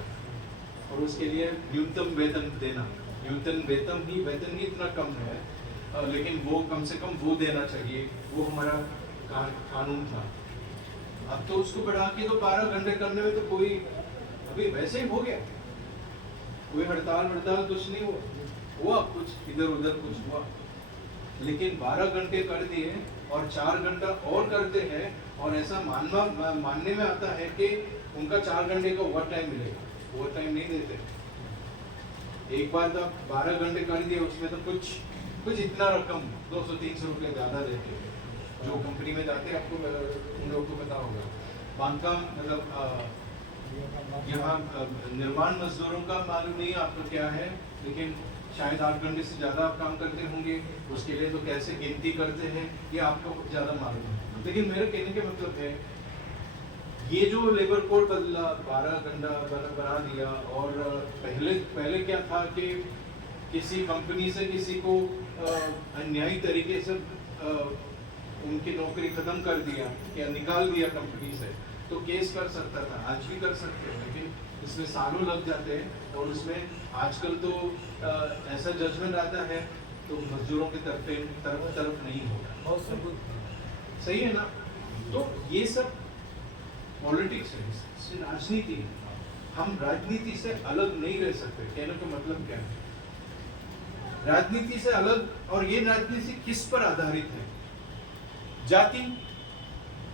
और उसके लिए न्यूनतम वेतन देना। न्यूनतम वेतन ही इतना कम है, लेकिन वो कम से कम वो देना चाहिए, वो हमारा कानून था। अब तो उसको बढ़ा के तो 12 घंटे करने में तो कोई, अभी वैसे ही हो गया, कोई हड़ताल कुछ नहीं हुआ कुछ इधर उधर कुछ हुआ, लेकिन 12 घंटे कर दिए और 4 घंटा और करते हैं। और ऐसा मानने में आता है कि उनका 4 घंटे का ओवर टाइम मिलेगा। ओवर टाइम नहीं देते। एक बार तो 12 घंटे कर दिए, उसमें तो कुछ इतना रकम 200-300 रुपये ज़्यादा देते हैं। जो कंपनी में जाते हैं, आपको उन लोगों को पता होगा। बांधकाम मतलब यहाँ निर्माण मजदूरों का मालूम नहीं आपको क्या है, लेकिन शायद 8 घंटे से ज़्यादा आप काम करते होंगे। उसके लिए तो कैसे गिनती करते हैं ये आपको ज़्यादा मालूम है। लेकिन मेरे कहने के मतलब है, ये जो लेबर कोड बदला, 12 घंटा बना दिया। और पहले क्या था कि किसी कंपनी से किसी को अन्यायी तरीके से उनकी नौकरी खत्म कर दिया या निकाल दिया कंपनी से, तो केस कर सकता था। आज भी कर सकते हैं, लेकिन इसमें सालों लग जाते हैं। और उसमें आजकल तो ऐसा जजमेंट आता है तो मजदूरों के तरफ नहीं होगा। सही है ना? तो ये सब पॉलिटिक्स है, राजनीति है। हम राजनीति से अलग नहीं रह सकते। कहने का मतलब क्या है? राजनीति से अलग, और ये राजनीति किस पर आधारित है? जाति।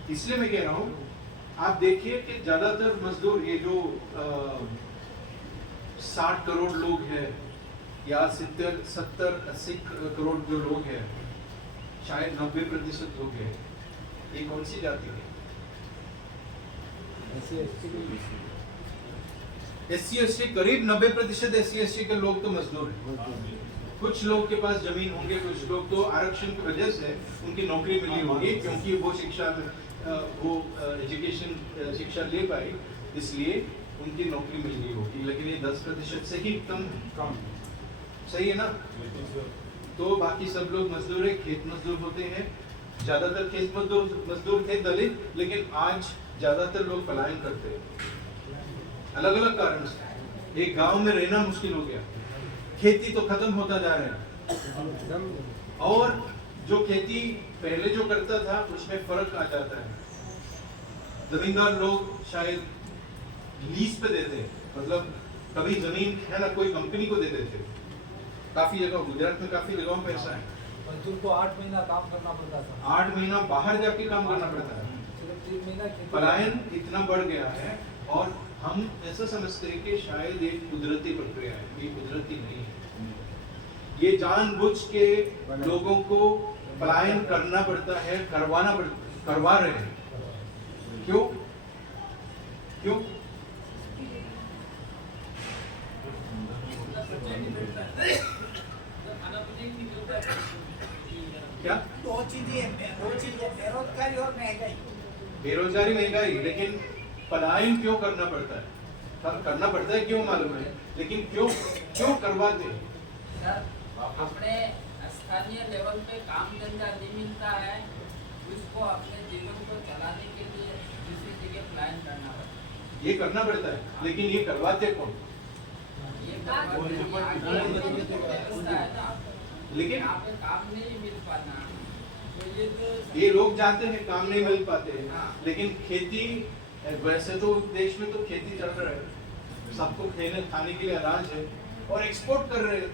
इसलिए मैं कह रहा हूं, आप देखिए कि ज्यादातर मजदूर, ये जो 60 करोड़ लोग हैं या 70-80 करोड़ जो लोग हैं, शायद 90% लोग हैं, ये कौन सी जाति है? SC/ST। करीब 90% SC/ST के लोग तो मजदूर हैं। कुछ लोग के पास जमीन होंगे, कुछ लोग तो आरक्षण की वजह से उनकी नौकरी मिली होगी, क्योंकि वो शिक्षा ले पाई, इसलिए उनकी नौकरी मिल गई होगी। लेकिन ये 10% से ही कम। सही है ना? तो बाकी सब लोग मजदूर है, खेत मजदूर होते हैं। ज्यादातर खेत मजदूर थे दलित, लेकिन आज ज्यादातर लोग पलायन करते हैं अलग अलग कारण से। एक गांव में रहना मुश्किल हो गया, खेती तो खत्म होता जा रहा है, और जो खेती पहले जो करता था उसमें फर्क आ जाता है। जमींदार लोग शायद लीज पे देते हैं, मतलब कभी जमीन है ना, कोई कंपनी को दे देते। काफी जगह, गुजरात में काफी जगहों पे ऐसा है। मजदूर को 8 महीना काम करना पड़ता था। 8 महीना बाहर जाके काम करना पड़ता है। पलायन इतना बढ़ गया है, और हम ऐसा समझते हैं कि शायद एक कुदरती प्रक्रिया है। ये कुदरती नहीं है, ये जानबूझ के लोगों को पलायन करना पड़ता है, करवा रहे हैं। क्यों? क्या? दो चीजें, बेरोजगारी और महंगाई। बेरोजगारी, महंगाई, लेकिन पलायन क्यों करना पड़ता है? करना पड़ता है क्यों मालूम है, लेकिन क्यों करवाते हैं? सर, अपने स्थानीय लेवल पे काम धंधा नहीं मिलता है, उसको अपने जिलों को चलाने के लिए दूसरी जगह प्लान करना पड़ता है। ये करना पड़ता है, लेकिन ये करवाते कौन? ये व्यवस्था है ना, लेकिन यहाँ पे काम नहीं मिल पाना, तो ये तो ये लोग जाते हैं, काम नहीं मिल पाते हैं, हाँ। लेकिन खेती वैसे तो देश में तो खेती चल रहा है, सबको खाने के लिए अनाज है और एक्सपोर्ट कर रहे हैं।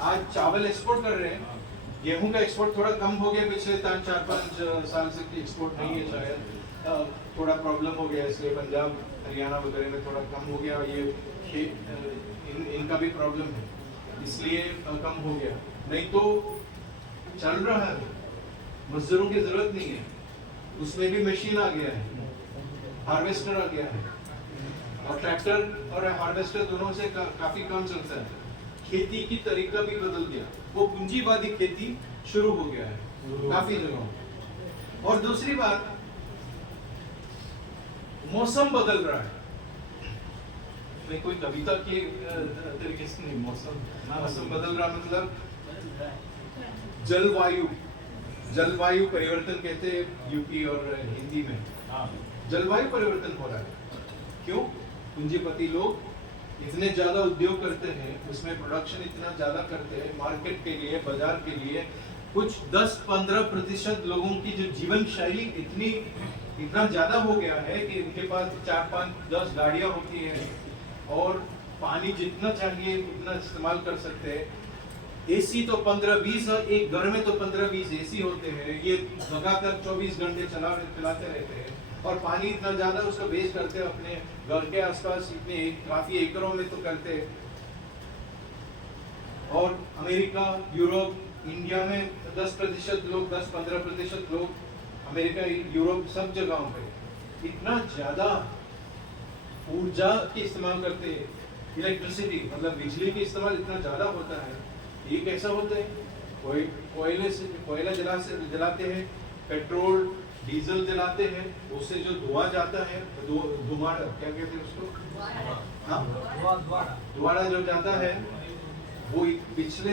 आज चावल एक्सपोर्ट कर रहे हैं, गेहूं का एक्सपोर्ट थोड़ा कम हो गया पिछले 4-5 साल से कि एक्सपोर्ट नहीं है शायद, थोड़ा प्रॉब्लम हो गया इसलिए पंजाब हरियाणा वगैरह में थोड़ा कम हो गया, ये इनका भी प्रॉब्लम है इसलिए कम हो गया, नहीं तो चल रहा है, मजदूरों की जरूरत नहीं है, उसमें भी मशीन आ गया है, हार्वेस्टर आ गया है और ट्रैक्टर और हार्वेस्टर दोनों से काफी कम चलता है, खेती की तरीका भी बदल गया, वो पूंजीवादी खेती शुरू हो गया है काफी जगहों। और दूसरी बात, मौसम बदल रहा है, मैं कोई कविता के तरीके से नहीं, मौसम बदल रहा मतलब जलवायु परिवर्तन कहते हैं यूपी और हिंदी में, जलवायु परिवर्तन हो रहा है। क्यों? पूंजीपति लोग इतने ज्यादा उद्योग करते हैं, उसमें प्रोडक्शन इतना ज्यादा करते हैं, मार्केट के लिए, बाजार के लिए, कुछ 10-15% लोगों की जो जीवन शैली इतना ज्यादा हो गया है कि उनके पास 4-5-10 गाड़ियां होती हैं और पानी जितना चाहिए उतना इस्तेमाल कर सकते हैं। एसी तो 15-20, एक घर में तो 15-20 एसी होते हैं, ये लगातार 24 घंटे चलाते रहते हैं और पानी इतना ज्यादा उसका वेस्ट करते हैं अपने घर के आसपास, इतने काफी एकड़ों में तो करते हैं। और अमेरिका, यूरोप, इंडिया में 10% लोग, 10-15% लोग, अमेरिका, यूरोप, सब जगहों पे इतना ज्यादा ऊर्जा के इस्तेमाल करते हैं, इलेक्ट्रिसिटी मतलब बिजली के इस्तेमाल इतना ज्यादा होता है। ये कैसा होता है? कोयला जलाते हैं, पेट्रोल डीजल जलाते हैं, उससे जो धुआं जाता है, धुआं क्या कहते हैं उसको, धुआं जो जाता है वो पिछले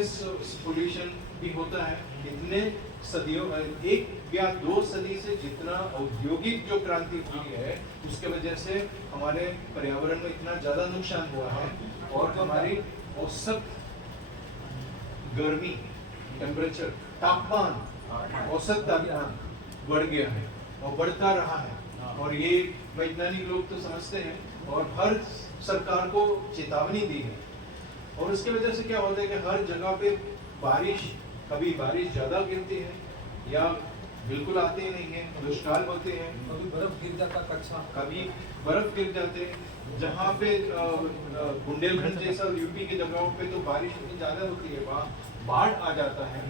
पोल्यूशन भी होता है। इतने सदियों, 1 या 2 सदी से जितना औद्योगिक जो क्रांति हुई है उसके वजह से हमारे पर्यावरण में इतना ज्यादा नुकसान हुआ है और हमारी औसत गर्मी, टेम्परेचर, तापमान, औसत तापमान बढ़ गया है और बढ़ता रहा है। और ये वैज्ञानिक लोग तो समझते हैं और हर सरकार को चेतावनी दी है। और उसके वजह से क्या होता है कि हर जगह पे कभी बारिश ज्यादा गिरती है या बिल्कुल आते ही नहीं है, दुष्काल होते हैं, कभी बर्फ गिर जाता कच्चा, कभी बर्फ गिर जाते हैं। जहाँ पे बुंदेलखंड जैसा यूपी की जगहों पे तो बारिश इतनी ज्यादा होती है, वहाँ बाढ़ आ जाता है।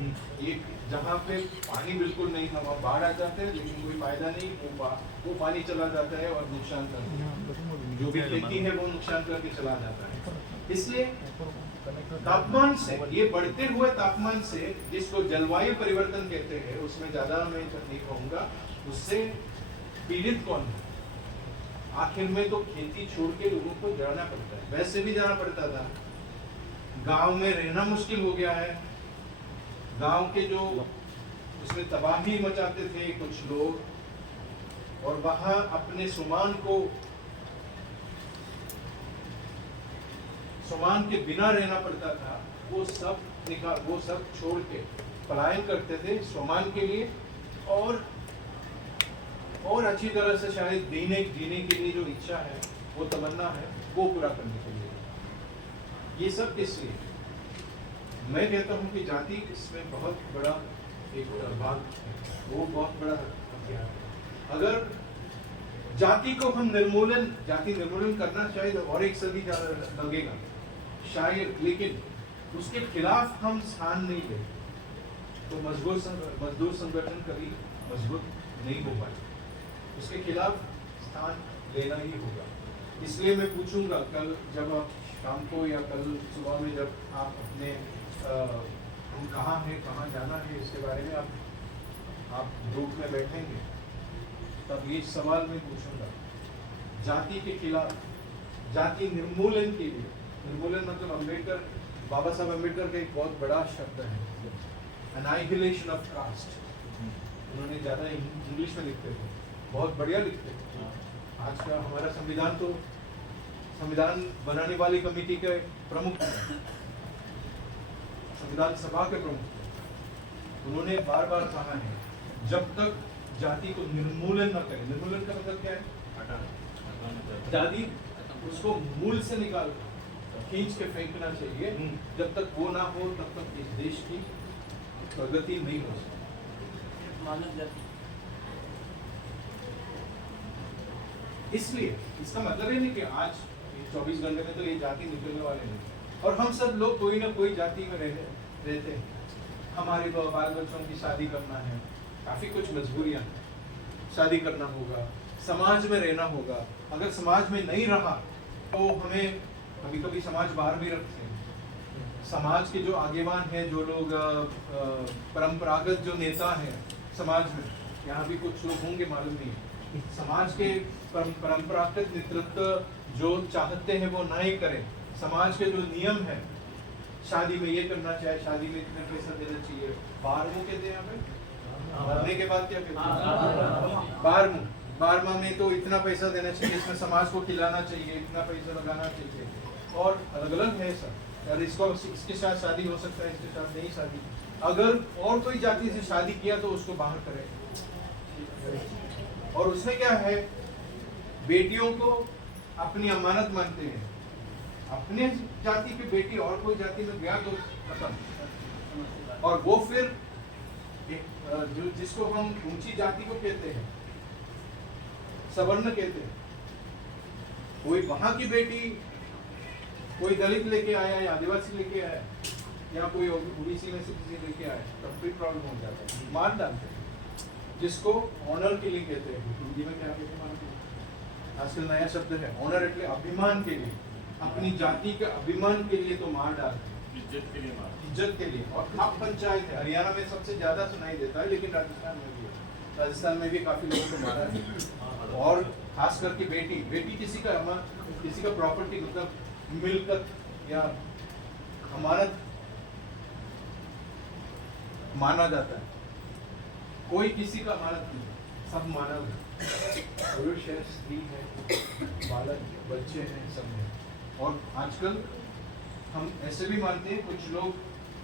ये जहाँ पे पानी बिल्कुल नहीं था वहाँ बाढ़ आ जाते हैं, लेकिन कोई फायदा नहीं, वो पानी चला जाता है और नुकसान करता है, जो भी खेती है वो नुकसान करके चला जाता है। इसलिए तापमान से, ये बढ़ते हुए तापमान से, जिसको जलवायु परिवर्तन कहते हैं, उसमें ज्यादा मैं नहीं कहूँगा, उससे पीड़ित कौन है? आखिर में तो खेती छोड़ के लोगों को जाना पड़ता है, वैसे भी जाना पड़ता था, गांव में रहना मुश्किल हो गया है। गांव के जो उसमें तबाही मचाते थे कुछ लोग और वहां अपने सुमान के बिना रहना पड़ता था, वो सब छोड़ के पलायन करते थे सुमान के लिए और अच्छी तरह से शायद जीने के लिए जो इच्छा है, वो तमन्ना है, वो पूरा करने के लिए। ये सब किस लिए? मैं कहता हूँ कि जाति इसमें बहुत बड़ा एक भाग है, वो बहुत बड़ा हथियार है। अगर जाति निर्मूलन करना शायद और 1 सदी लगेगा शायद, लेकिन उसके खिलाफ हम स्थान नहीं ले तो मजदूर संगठन कभी मजबूत नहीं हो पाए, उसके खिलाफ स्थान लेना ही होगा। इसलिए मैं पूछूंगा कल जब आप शाम को या कल सुबह में जब आप अपने हम कहाँ हैं, कहाँ जाना है, इसके बारे में आप ग्रुप में बैठेंगे, तब ये सवाल मैं पूछूंगा जाति के खिलाफ, जाति निर्मूलन के लिए। निर्मूलन मतलब बाबा साहब अम्बेडकर का एक बहुत बड़ा शब्द है, एनाइहिलेशन ऑफ कास्ट। उन्होंने ज़्यादा इंग्लिश में लिखते थे, बहुत बढ़िया लिखते थे। आज का हमारा संविधान तो संविधान बनाने वाली कमेटी के प्रमुख थे, संविधान सभा के प्रमुख थे। उन्होंने बार बार कहा है जब तक जाति को निर्मूलन न करें, निर्मूलन का मतलब क्या है? जाति उसको मूल से निकाल खींच के फेंकना चाहिए। जब तक वो ना हो तब तक इस देश की प्रगति नहीं हो सकती। इसलिए इसका मतलब ये नहीं कि आज 24 घंटे में तो ये जाति निकलने वाले नहीं। और हम सब लोग कोई ना कोई जाति में रहते हैं। हमारे बाल बच्चों की शादी करना है, काफी कुछ मजबूरियां हैं, शादी करना होगा, समाज में रहना होगा। अगर समाज में नहीं रहा तो हमें कभी कभी समाज बाहर भी रखते हैं। समाज के जो आगेवान हैं, जो लोग परंपरागत जो नेता हैं समाज में, यहाँ भी कुछ लोग होंगे मालूम नहीं, समाज के परंपरागत नेतृत्व जो चाहते हैं वो नहीं करें। समाज के जो नियम है, शादी में ये करना चाहिए, शादी में इतने पैसा देना चाहिए, बारहवीं कहते हैं यहाँ पे, मरने के बाद क्या कहते हैं, बारहवां में तो इतना पैसा देना चाहिए, इसमें समाज को खिलाना चाहिए, इतना पैसा लगाना चाहिए, और अलग अलग है सब। और इसको इसके साथ शादी हो सकता है, इसके साथ नहीं शादी। अगर और कोई जाति से शादी किया तो उसको बाहर करें। और उसमें क्या है, बेटियों को अपनी अमानत मानते हैं। अपने जाति की बेटी और कोई जाति में गया तो खत्म। और वो फिर जो जिसको हम ऊंची जाति को कहते हैं, सवर्ण कहते हैं, कोई वहां की बेटी कोई दलित लेके आया या आदिवासी लेके आया या कोई ओबीसी में से किसी लेके आया, तब फिर प्रॉब्लम हो जाता है, मार डालते हैं। जिसको ऑनर किलिंग कहते हैं, हिंदी में क्या कहते हैं, आजकल नया शब्द है ऑनर, એટલે अभिमान के लिए, अपनी जाति के अभिमान के लिए तो मार डालते हैं, इज्जत के लिए मार, इज्जत के लिए। और खाप पंचायत है, हरियाणा में सबसे ज्यादा सुनाई देता है, लेकिन राजस्थान में भी है, राजस्थान में भी काफी लोगों को मारा है। और खास करके बेटी किसी का प्रॉपर्टी मतलब मिलकत या अमानत माना जाता है। कोई किसी का अमानत नहीं, सब मानव है, पुरुष है, स्त्री है, बालक बच्चे हैं, सब है। और आजकल हम ऐसे भी मानते हैं, कुछ लोग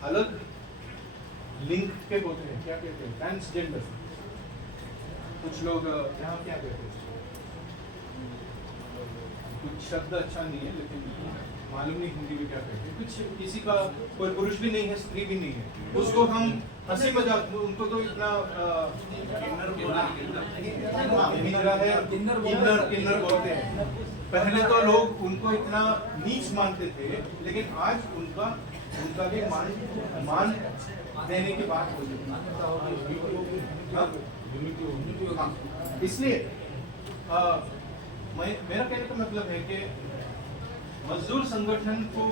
अलग लिंग के होते हैं, क्या कहते हैं, ट्रांसजेंडर। कुछ लोग यहाँ क्या कहते हैं, कुछ शब्द अच्छा नहीं है लेकिन मालूम नहीं हिंदी में क्या कहते हैं, कुछ किसी का कोई पुरुष भी नहीं है, स्त्री भी नहीं है, उसको हम हंसी मजाक, उनको तो इतना किन्नर बोलते हैं। पहले तो लोग उनको इतना नीच मानते थे, लेकिन आज उनका भी मान देने की बात हो जाती। इसलिए मेरा कहने का मतलब है कि मजदूर संगठन को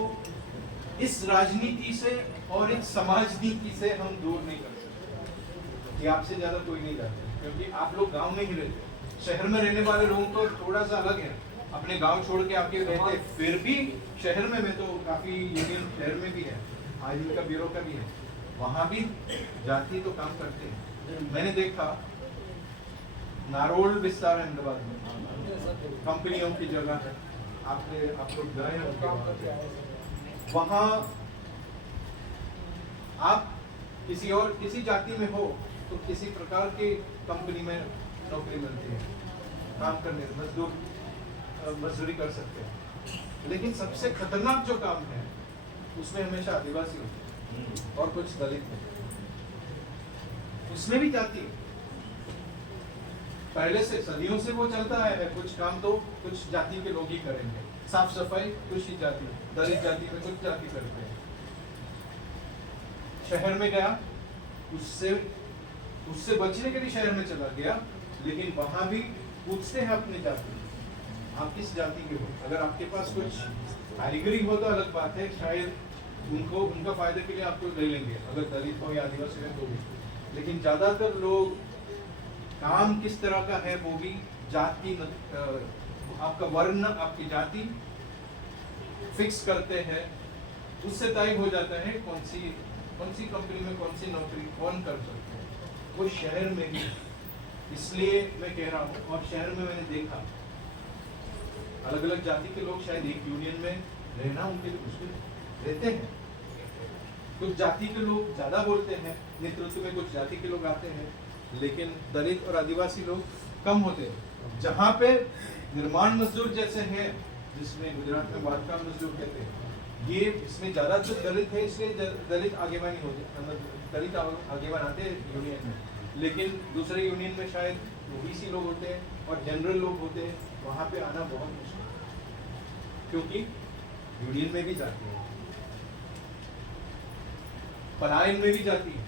इस राजनीति से और इस समाज नीति से हम दूर नहीं कर सकते। ये आपसे ज्यादा कोई नहीं जानता, क्योंकि आप लोग गांव में ही रहते। शहर में रहने वाले लोगों को थोड़ा सा अलग है, अपने गांव छोड़ के आके रहते। फिर भी शहर में मैं तो काफी यूनियन शहर में भी है, आजीविका ब्यूरो का भी है, वहां भी जाति तो काम करते हैं। मैंने देखा नारोल विस्तार अहमदाबाद में कंपनियों की जगह है, आप लोग गए होंगे वहाँ। आप किसी जाति में हो तो किसी प्रकार की कंपनी में नौकरी मिलती है, काम करने मजदूरी कर सकते हैं। लेकिन सबसे खतरनाक जो काम है उसमें हमेशा आदिवासी होते हैं और कुछ दलित होते हैं, उसमें भी जाति पहले से सदियों से वो चलता है। कुछ काम तो कुछ जाति के लोग ही करेंगे, साफ सफाई कुछ ही जाति, दलित जाति में कुछ जाति करते हैं। शहर में गया, उससे बचने के लिए शहर में चला गया, लेकिन वहां भी पूछते हैं अपनी जाति, आप किस जाति के हो। अगर आपके पास कुछ कारीगरी हो तो अलग बात है, शायद उनका फायदे के लिए आपको ले लेंगे, अगर दलित हो या आदिवासी है तो भी। लेकिन ज्यादातर लोग काम किस तरह का है वो भी जाति, आपका वर्ण, आपकी जाति फिक्स करते हैं। उससे तय हो जाता है कौन सी कंपनी में कौन सी नौकरी कौन कर सकते हैं। वो शहर में भी, इसलिए मैं कह रहा हूँ। और शहर में मैंने देखा अलग अलग जाति के लोग शायद एक यूनियन में रहना उनके लिए मुश्किल रहते हैं। कुछ जाति के लोग ज्यादा बोलते हैं नेतृत्व में, कुछ जाति के लोग आते हैं, लेकिन दलित और आदिवासी लोग कम होते हैं। जहाँ पे निर्माण मजदूर जैसे हैं, जिसमें गुजरात में बांधकाम मजदूर कहते हैं, ये इसमें ज्यादातर दलित है, इसलिए दलित आगेवानी होते, दलित आगेवान आते हैं यूनियन में। लेकिन दूसरे यूनियन में शायद ओबीसी लोग होते हैं और जनरल लोग होते हैं, वहाँ पे आना बहुत मुश्किल है, क्योंकि यूनियन में भी जाती है, पलायन में भी जाती है।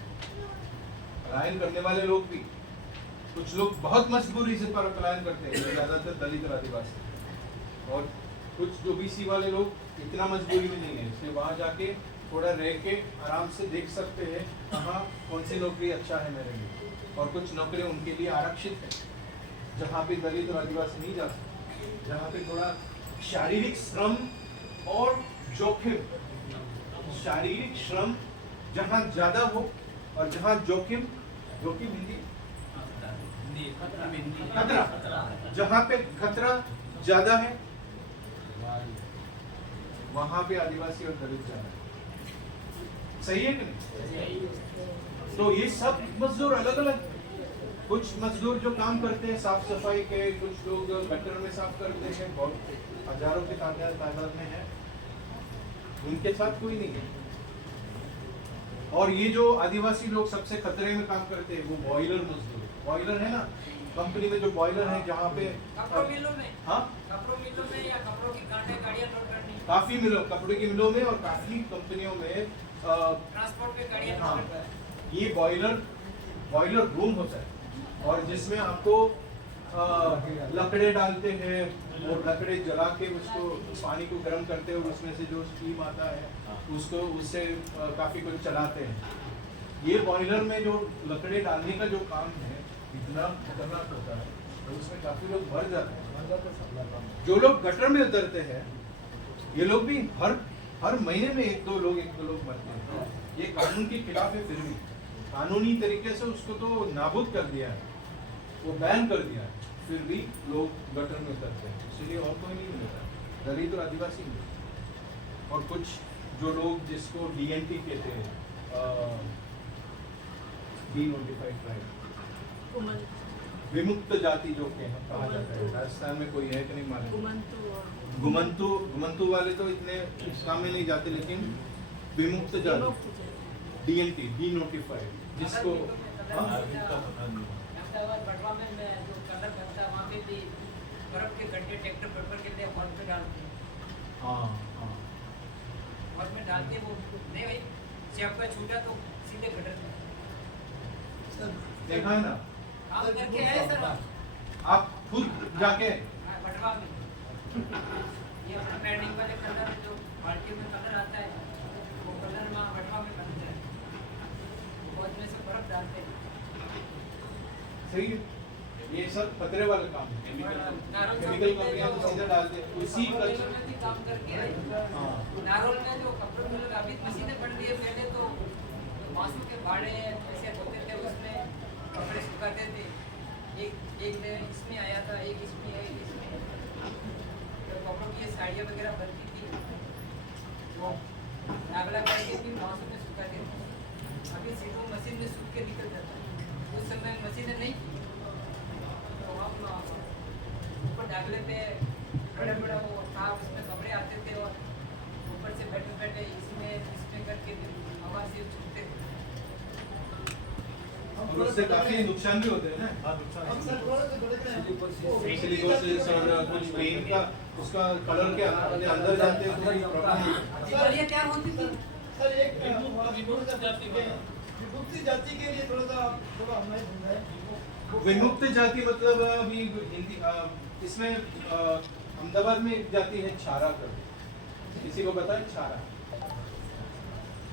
पलायन करने वाले लोग भी, कुछ लोग बहुत मजबूरी से पलायन करते हैं, ज्यादातर दलित और आदिवासी, और कुछ ओबीसी वाले लोग इतना मजबूरी में नहीं है, इसलिए वहां जाके थोड़ा रह के आराम से देख सकते हैं कहाँ कौन सी नौकरी अच्छा है मेरे लिए। और कुछ नौकरी उनके लिए आरक्षित है जहाँ पे दलित और आदिवासी नहीं जा सकते, जहाँ पे थोड़ा शारीरिक श्रम और जोखिम, शारीरिक श्रम जहाँ ज्यादा हो और जहाँ जोखिम, जोखिम हिंदी खतरा, जहाँ पे खतरा ज्यादा है वहां पे आदिवासी और दलित ज्यादा है। सही है कि नहीं? तो ये सब मजदूर अलग अलग, कुछ मजदूर जो काम करते हैं साफ सफाई के, कुछ लोग गटर में साफ करते हैं, बहुत हजारों की तादाद में है, उनके साथ कोई नहीं है। और ये जो आदिवासी लोग सबसे खतरे में काम करते हैं वो बॉयलर मजदूर, बॉयलर है ना कंपनी में, जो बॉयलर है जहाँ पे कपड़ों मिलों में, हाँ कपड़ों मिलों में या कपड़ों की गाड़ियाँ लोड करनी, काफी मिलों, कपड़े की मिलों में और काफी कंपनियों में ट्रांसपोर्ट पे गाड़ियाँ हाँ, लोड करता है। ये बॉयलर रूम होता है और जिसमें आपको लकड़े डालते हैं और लकड़े जला के उसको पानी को गर्म करते हैं, उसमें से जो स्टीम आता है उसको उससे काफी कुछ चलाते हैं। ये बॉयलर में जो लकड़े डालने का जो काम है इतना खतरनाक होता है, तो उसमें काफी लोग मर जाते हैं। जो लोग गटर में उतरते हैं ये लोग भी हर महीने में एक दो लोग मरते हैं। ये कानून के खिलाफ है, फिर भी कानूनी तरीके से उसको तो नाबूद कर दिया है, वो बैन कर दिया है, फिर भी लोग गटर में उतरते हैं। इसलिए और कोई नहीं मिलता, दलित और आदिवासी नहीं। और कुछ जो लोग जिसको डीएनटी कहते हैं, डी नोटिफाइड ट्राइब, विमुक्त जाति जो कहा जाता है, राजस्थान में कोई है कि नहीं मालूम, घुमंतु वाले तो इतने इस काम में नहीं जाते, लेकिन विमुक्त जाति डीएनटी, डी नोटिफाइड, जिसको बटवा में जो कलर बनता है वहाँ पे भी बर्फ के गड्ढे ट्रैक्टर पेपर के लिए हॉल पे डालते हैं, हॉल में डालते वो नहीं भाई, जब का छूटा तो सीधे गटर में देखा है ना, आप करके आए सर, आप खुद जाके बटवा में ये अपना पैडिंग वाले कलर जो बाल्टी में कलर आता है वो कलर वहाँ बटवा में बनता है, बहुत में से बर्फ डालते हैं। सही है, ये सब खतरे वाले काम है। केमिकल कंपनियां तो सीधा डालते हैं उसी नारोल में भी काम करके आए। नारोल में जो कपड़ों मिल अभी मशीनें बन रही है, पहले तो बांसों के भाड़े ऐसे होते थे, उसमें कपड़े सुखाते थे, एक इसमें आया था, एक इसमें है, एक इसमें, तो कपड़ों की साड़ियाँ वगैरह बनती थी, वो नागला करके भी बांसों में सुखाते थे। अभी सीधो मशीन में सूख के निकल जाता है, उस समय मशीनें नहीं थी, तो हम ऊपर डागले पे बड़ा बड़ा वो था, उसमें कपड़े आते थे और ऊपर से बैठे बैठे इसमें करके हवा से छूटते थे। और उससे काफी नुकसान भी होते हैं ना, सिलिकोसिस और कुछ पेन का उसका कलर के अंदर जाते हैं तो प्रॉब्लम। ये क्या होती थी सर? एक विमुक्त जाति के लिए थोड़ा हमारे समझाएं। विमुक्त जाति मतलब अभी हिंदी इसमें अहमदाबाद में एक जाति है छारा कर, किसी को पता है छारा?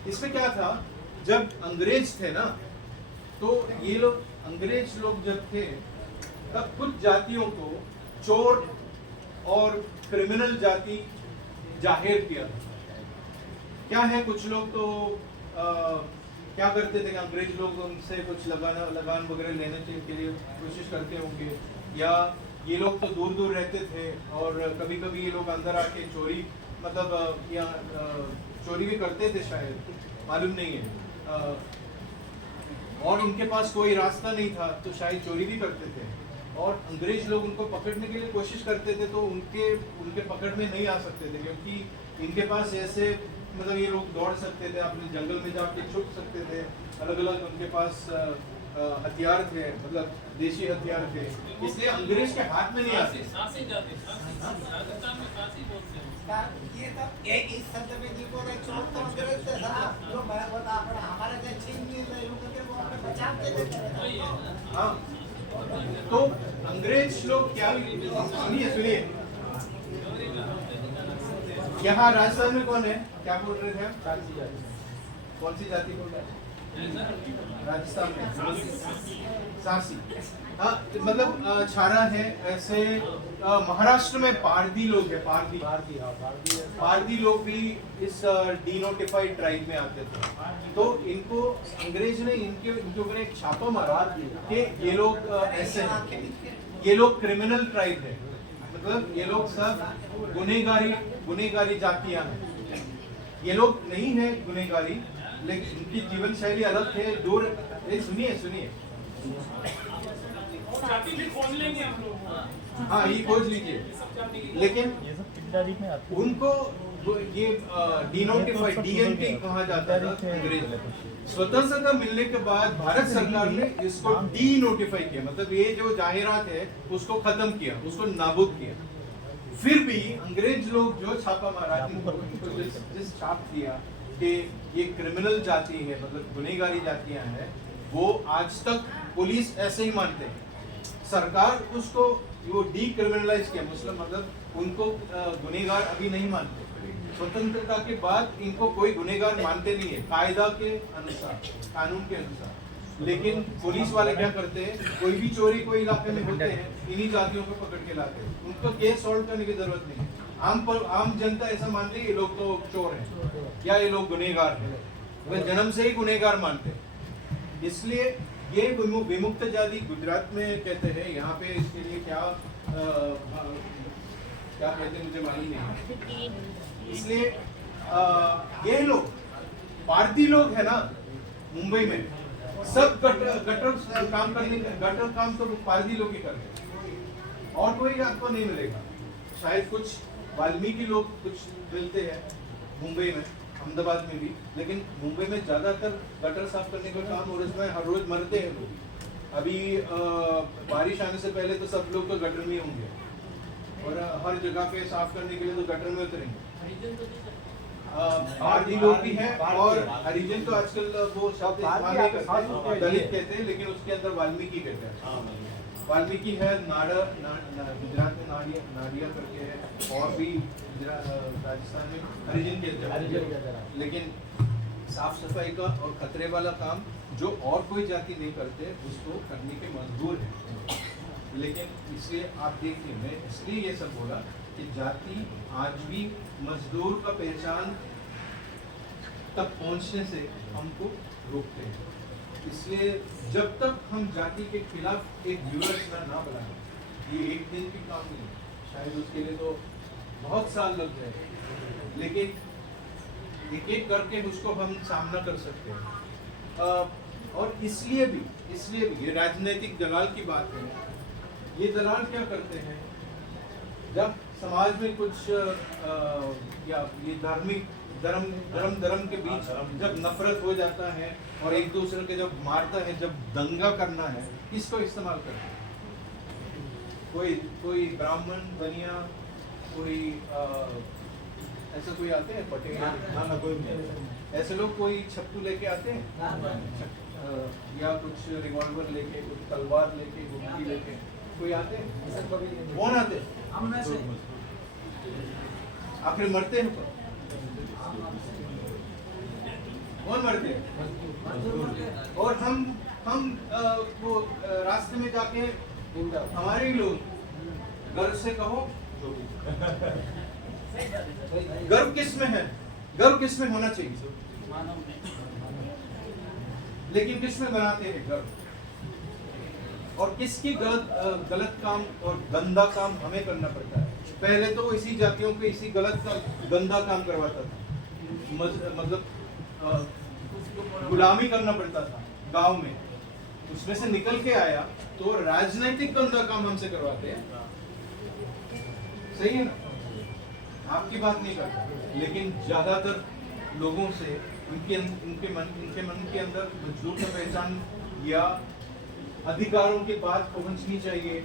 इसमें क्या था, जब अंग्रेज थे ना, तो ये लोग अंग्रेज लोग जब थे तब कुछ जातियों को चोर और क्रिमिनल जाति जाहिर किया था। क्या है, कुछ लोग तो क्या करते थे कि अंग्रेज लोग उनसे कुछ लगान वगैरह लेने के लिए कोशिश करते होंगे, या ये लोग तो दूर दूर रहते थे और कभी कभी ये लोग अंदर आके चोरी मतलब या चोरी भी करते थे शायद, मालूम नहीं है, और उनके पास कोई रास्ता नहीं था तो शायद चोरी भी करते थे, और अंग्रेज लोग उनको पकड़ने के लिए कोशिश करते थे तो उनके पकड़ में नहीं आ सकते थे, क्योंकि इनके पास ऐसे मतलब ये लोग दौड़ सकते थे, अपने जंगल में जाके छुप सकते थे, अलग अलग उनके पास हथियार थे, मतलब देशी हथियार थे, इसलिए अंग्रेज के हाथ में नहीं आते। सांसी जाती, राजस्थान में सांसी बोलते हैं। ये तो एक इस शब्द में जी बोले चोर तो अंग्रेज थे साहब, जो मैं बता अपना हमारे जो छीन लिए लोग के वो अपने बचाव के लिए। हाँ, तो अंग्रेज लोग क्या, सुनिए यहाँ राजस्थान में कौन है, क्या बोल रहे थे आप? कौन सी जाति बोल रहे हैं राजस्थान में? सासी। हाँ, मतलब छारा है, ऐसे महाराष्ट्र में पारधी लोग हैं, पारधी लोग भी इस डिनोटिफाइड ट्राइब में आते थे, तो इनको अंग्रेज ने इनके ऊपर एक छापा मारा कि ये लोग ऐसे हैं, ये लोग क्रिमिनल ट्राइब है, मतलब ये लोग सब गुनेगारी जातियां हैं, ये लोग नहीं है गुनेगारी, लेकिन उनकी जीवन शैली अलग है, दूर। सुनिए जाति भी खोज लेंगे हम लोग। हाँ, ये खोज लीजिए, लेकिन उनको ये डिनोटिफाइड डीएनटी कहा जाता था अंग्रेज। स्वतंत्रता मिलने के बाद भारत सरकार ने इसको डीनोटिफाई किया, मतलब ये जो जाहिरात है उसको खत्म किया, उसको नाबूद किया। फिर भी अंग्रेज लोग जो छापा मारा, जिस छाप दिया कि ये क्रिमिनल जाति है, मतलब गुनहगारी जातियां हैं, वो आज तक पुलिस ऐसे ही मानते हैं। सरकार उसको वो डीक्रिमिनलाइज किया, मुस्लिम मतलब उनको गुनहगार अभी नहीं मानते। स्वतंत्रता के बाद इनको कोई गुनहगार मानते नहीं है कायदा के अनुसार, कानून के अनुसार। लेकिन पुलिस वाले क्या करते हैं, कोई भी चोरी कोई इलाके में होते हैं, इन्हीं जातियों को पकड़ के लाते हैं, उनको केस सॉल्व करने की जरूरत नहीं। आम जनता ऐसा मानती है ये लोग तो चोर हैं या ये लोग गुनहगार हैं, वे जन्म से ही गुनहगार मानते हैं। इसलिए ये विमुक्त जाति गुजरात में कहते हैं, यहाँ पे इसके लिए क्या कहते हैं मुझे मालूम नहीं। इसलिए ये लोग पारधी लोग है ना, मुंबई में सब गटर काम तो पारधी लोग ही करते हैं, और कोई आपको नहीं मिलेगा। शायद कुछ वाल्मीकि लोग कुछ मिलते हैं मुंबई में, अहमदाबाद में भी, लेकिन मुंबई में ज्यादातर गटर साफ करने का काम, और इसमें हर रोज मरते हैं लोग। अभी बारिश आने से पहले तो सब लोग तो गटर में होंगे, और हर जगह पे साफ करने के लिए तो गटर में उतरेंगे। पारधी लोग भी हैं, और हरिजन तो आजकल वो शब्द इस्तेमाल नहीं करते, दलित कहते हैं, लेकिन उसके अंदर वाल्मीकि कहते हैं। वाल्मीकि है, गुजरात में नाडिया करके है, और भी राजस्थान में हरिजन कहते हैं। लेकिन साफ सफाई का और खतरे वाला काम जो और कोई जाति नहीं करते, उसको करने के मजबूर है। लेकिन इसलिए आप देखिए, मैं इसलिए ये सब बोला कि जाति आज भी मजदूर का पहचान तक पहुंचने से हमको रोकते हैं। इसलिए जब तक हम जाति के खिलाफ एक व्यूहरचना ना बनाएं, ये एक दिन की काम नहीं है, शायद उसके लिए तो बहुत साल लग जाए, लेकिन एक एक करके उसको हम सामना कर सकते हैं। और इसलिए भी ये राजनीतिक दलाल की बात है। ये दलाल क्या करते हैं, जब समाज में कुछ या ये धार्मिक धर्म के बीच जब नफरत हो जाता है और एक दूसरे के जब मारता है, जब दंगा करना है, किसको इस्तेमाल करते हैं? कोई ब्राह्मण बनिया, कोई ऐसे कोई आते हैं पटेल, ना कोई ऐसे लोग, कोई छप्पू लेके आते हैं या कुछ रिवॉल्वर लेके, कुछ तलवार लेके, गुंडी लेके कोई आते हैं? कौन आते हैं? आखिर मरते हैं कौन मरते हैं? और हम वो रास्ते में जाके हमारे ही लोग गर्व से कहो, गर्व किस में है? गर्व किस में होना चाहिए? लेकिन किस में बनाते हैं? घर। और किसकी गलत काम और गंदा काम हमें करना पड़ता है? पहले तो इसी जातियों पे इसी गंदा काम करवाता था, मतलब गुलामी करना पड़ता था गांव में। उसमें से निकल के आया तो राजनीतिक गंदा काम हमसे करवाते हैं। सही है ना? आपकी बात नहीं करता, लेकिन ज्यादातर लोगों से उनके मन के अंदर मजदूर का पहचान या अधिकारों की बात पहुंचनी चाहिए,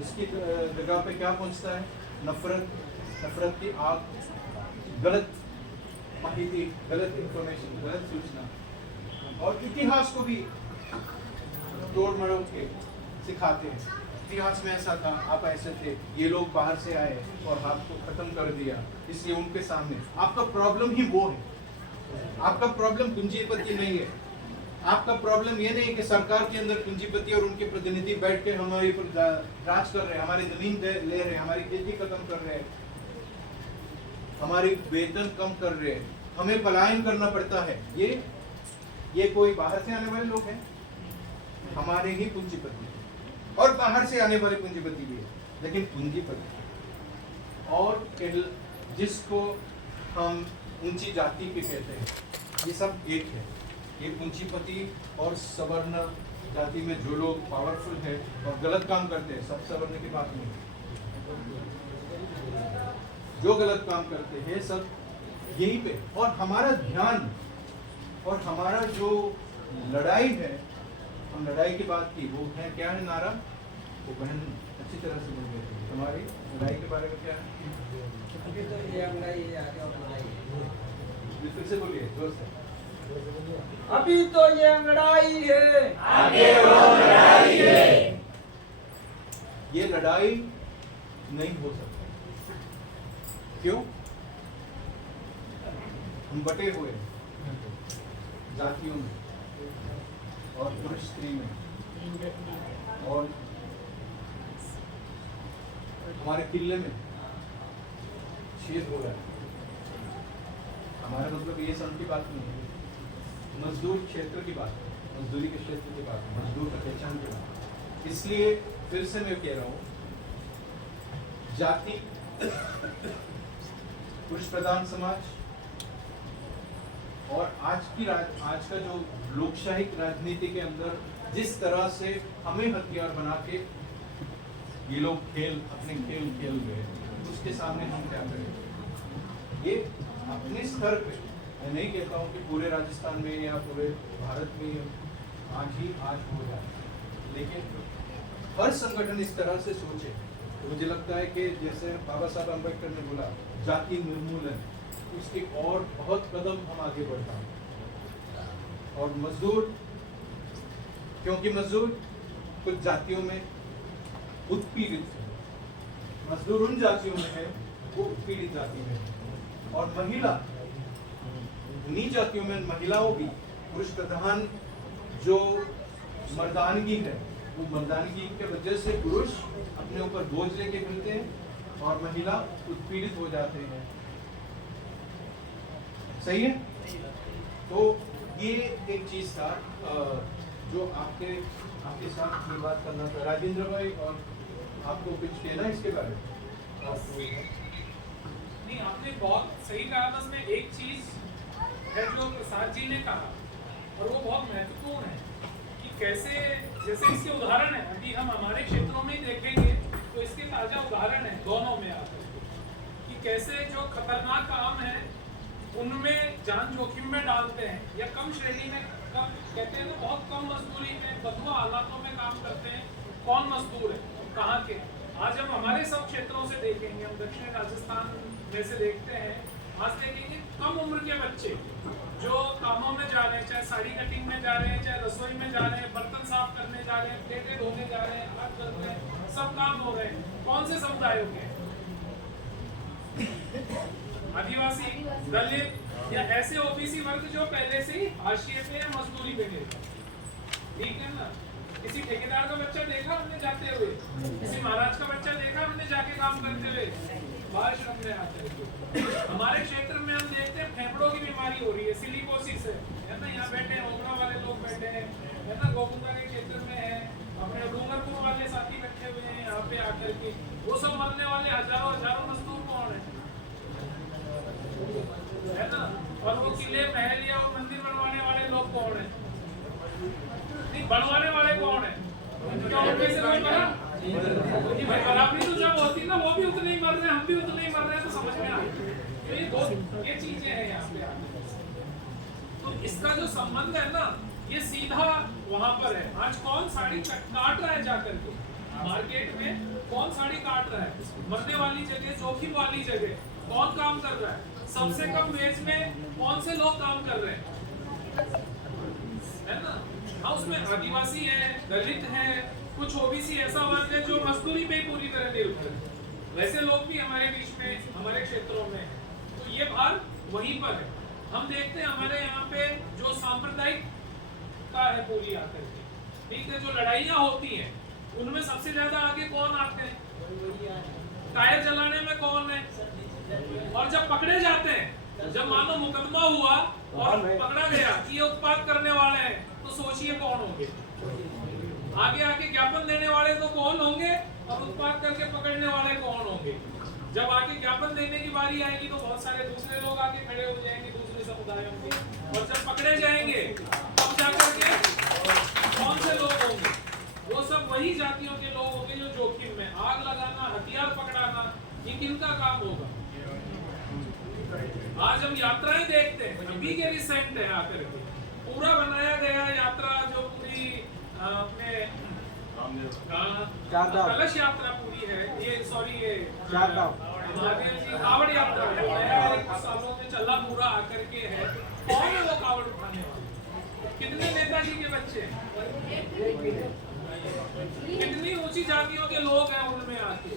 इसकी जगह पे क्या पहुंचता है? नफरत की आग, गलत माहिती, गलत इंफॉर्मेशन, गलत सूचना। और इतिहास को भी तोड़ मरोड़ के सिखाते हैं। इतिहास में ऐसा था, आप ऐसे थे, ये लोग बाहर से आए और आपको खत्म कर दिया, इसलिए उनके सामने। आपका प्रॉब्लम ही वो है। आपका प्रॉब्लम पूंजीपति नहीं है। आपका प्रॉब्लम ये नहीं है कि सरकार के अंदर पूंजीपति और उनके प्रतिनिधि बैठ के हमारे ऊपर राज कर रहे हैं, हमारी जमीन ले रहे हैं, हमारी खेती खत्म कर रहे हैं, हमारी वेतन कम कर रहे हैं, हमें पलायन करना पड़ता है। ये कोई बाहर से आने वाले लोग हैं? हमारे ही पूंजीपति, और बाहर से आने वाले पूंजीपति भी है, लेकिन पूंजीपति और जिसको हम ऊंची जाति पे कहते हैं, ये सब एक है। ये पूंजीपति और सवर्ण जाति में जो लोग पावरफुल है और गलत काम करते हैं, सब सवर्ण की बात नहीं, जो गलत काम करते हैं सब यहीं पे। और हमारा ध्यान और हमारा जो लड़ाई है, हम लड़ाई की बात की, वो है क्या है नारा? वो बहन अच्छी तरह से बोल रही थी। हमारी लड़ाई के बारे में क्या है? फिर से बोलिए जोर से। अभी तो ये अंगड़ाई है, आगे वो लड़ाई है। ये लड़ाई नहीं हो सकती। क्यों? हम बटे हुए जातियों में और पुरुष स्त्री में, और हमारे किले में छेद हो रहा है। हमारा मतलब ये सन की बात नहीं है, मजदूर क्षेत्र की बात है, मजदूरी के क्षेत्र की बात है, मजदूर का पहचान की बात है। इसलिए फिर से मैं कह रहा हूँ, जाति, पुरुष प्रधान समाज और आज का जो लोकशाही राजनीति के अंदर जिस तरह से हमें हथियार बना के ये लोग अपने खेल खेल रहे हैं, उसके सामने हम क्या करें? ये अपने स्तर पे, मैं नहीं कहता हूँ कि पूरे राजस्थान में या पूरे भारत में आज हो जाए, लेकिन हर संगठन इस तरह से सोचे। तो मुझे लगता है कि जैसे बाबा साहब अम्बेडकर ने बोला जाति निर्मूलन, उसके और बहुत कदम हम आगे बढ़ पाए। और मजदूर, क्योंकि मजदूर कुछ जातियों में उत्पीड़ित है, मजदूर उन जातियों में है वो उत्पीड़ित जाति में है। और महिला, उन्हीं जातियों में महिलाओं भी पुरुष प्रधान जो मर्दानगी है, वो मर्दानगी के वजह से पुरुष अपने ऊपर बोझ लेके घूमते हैं और महिला उत्पीड़ित हो जाते हैं। सही है? तो ये एक चीज था जो आपके साथ ये बात करना था। राजेंद्र भाई, और आपको कुछ कहना इसके बारे में? नहीं, आपने बहुत सही कहा। बस मैं एक चीज है जो प्रसाद जी ने कहा, और वो बहुत महत्वपूर्ण है कि कैसे, जैसे इसके उदाहरण है, अभी हम हमारे क्षेत्रों में ही देखेंगे तो इसके ताजा उदाहरण है दोनों में आकर कि कैसे जो खतरनाक काम है उनमें जान जोखिम में डालते हैं, या कम श्रेणी में, कम कहते हैं तो बहुत कम मजदूरी में, बदुआ हालातों में काम करते हैं। कौन मजदूर है, कहाँ के? आज हम हमारे सब क्षेत्रों से देखेंगे, हम दक्षिण राजस्थान में से देखते हैं, आज देखेंगे कम उम्र के बच्चे जो कामों में जा रहे हैं, चाहे साड़ी कटिंग में जा रहे हैं, चाहे रसोई में जा रहे हैं, बर्तन साफ करने जा रहे हैं, प्लेटें धोने जा रहे हैं, हाथ धो रहे हैं, सब काम हो रहे हैं। कौन से समुदायों के? आदिवासी, दलित, या ऐसे ओबीसी वर्ग जो पहले से ही हाशिए पे या मजदूरी पे गए। ठीक है ना? किसी ठेकेदार का बच्चा देखा हमने जाते हुए, किसी महाराज का बच्चा देखा हमने जाके काम करते हुए? बाल श्रम में आते हैं। हमारे क्षेत्र में हम देखते हैं फेफड़ों की बीमारी हो रही है, सिलिकोसिस है ना। यहाँ बैठे हैं ओगरा वाले लोग बैठे हैं, है ना, गोकुंदा के क्षेत्र में है, अपने डूंगरपुर वाले साथी बैठे हुए हैं यहाँ पे आकर के। वो सब मरने वाले हजारों मजदूर कौन है ना। और वो किले महल या वो मंदिर बनवाने वाले लोग कौन है? नहीं, बनवाने वाले कौन है? क्या उनमें से कोई मरा? भाई बराबरी तो जब होती ना, वो भी उतने ही मर रहे हैं, हम भी उतने ही मर रहे हैं, तो समझ में आ गई। तो ये चीजें हैं यहाँ पे। तो इसका जो संबंध है ना, ये सीधा वहां पर है। आज कौन साड़ी काट रहा है जाकर के मार्केट में? कौन साड़ी काट रहा है? मरने वाली जगह, जोखिम वाली जगह कौन काम कर रहा है? सबसे कम वेज में कौन से लोग काम कर रहे हैं, है ना। हाँ, उसमें आदिवासी है, दलित है, कुछ ओबीसी ऐसा वर्ग है जो मजदूरी पे पूरी तरह निर्भर है। वैसे लोग भी हमारे बीच में, हमारे क्षेत्रों में है। तो ये भार वहीं पर है। हम देखते हैं हमारे यहाँ पे जो सांप्रदायिक का है पूरी आकर के, ठीक है, जो लड़ाइयाँ होती हैं उनमें सबसे ज्यादा आगे कौन आते हैं? टायर जलाने में कौन है? और जब पकड़े जाते हैं, जब मानो मुकदमा हुआ और पकड़ा गया कि ये उत्पाद करने वाले हैं, तो सोचिए कौन होंगे? आगे आके ज्ञापन देने वाले तो कौन होंगे और उत्पाद करके पकड़ने वाले कौन होंगे? जब आके ज्ञापन देने की बारी आएगी तो बहुत सारे दूसरे लोग आके खड़े हो जाएंगे, दूसरे समुदायों के, और जब पकड़े जाएंगे तब जाकर के कौन से लोग होंगे? वो सब वही जातियों के लोग होंगे जो जोखिम में। आग लगाना, हथियार पकड़ाना, ये किनका काम होगा? आज हम यात्राएं देखते हैं, अभी के रिसेंट है आकर के पूरा बनाया गया यात्रा, जो पूरी अपने कलश यात्रा पूरी है, ये सॉरी ये महादेव जी कावड़ यात्रा है, कुछ सालों में चला पूरा आकर के है। कौन है वो कावड़ उठाने वाले? कितने नेताजी के बच्चे हैं? कितनी ऊंची जातियों के लोग हैं उनमें आके?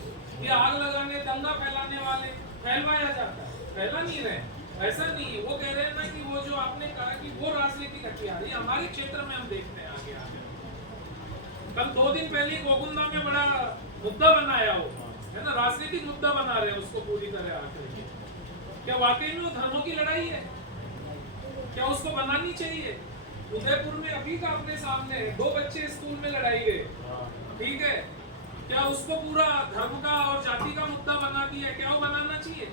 ये आग लगाने, दंगा फैलाने वाले फैलवाया जाता है, फैला नहीं रहे। ऐसा नहीं है, वो कह रहे हैं ना कि वो जो आपने कहा कि वो राजनीतिक हथियार, ये हमारे क्षेत्र में हम देखते हैं आगे आगे। कल 2 दिन पहले गोकुंदा में बड़ा मुद्दा बनाया हो, है ना, राजनीतिक मुद्दा बना रहे हैं उसको पूरी तरह आकर के। क्या वाकई में वो धर्मों की लड़ाई है? क्या उसको बनानी चाहिए? उदयपुर में अभी का अपने सामने 2 बच्चे स्कूल में लड़ाई गए, ठीक है, क्या उसको पूरा धर्म का और जाति का मुद्दा बना दिया? क्या वो बनाना चाहिए?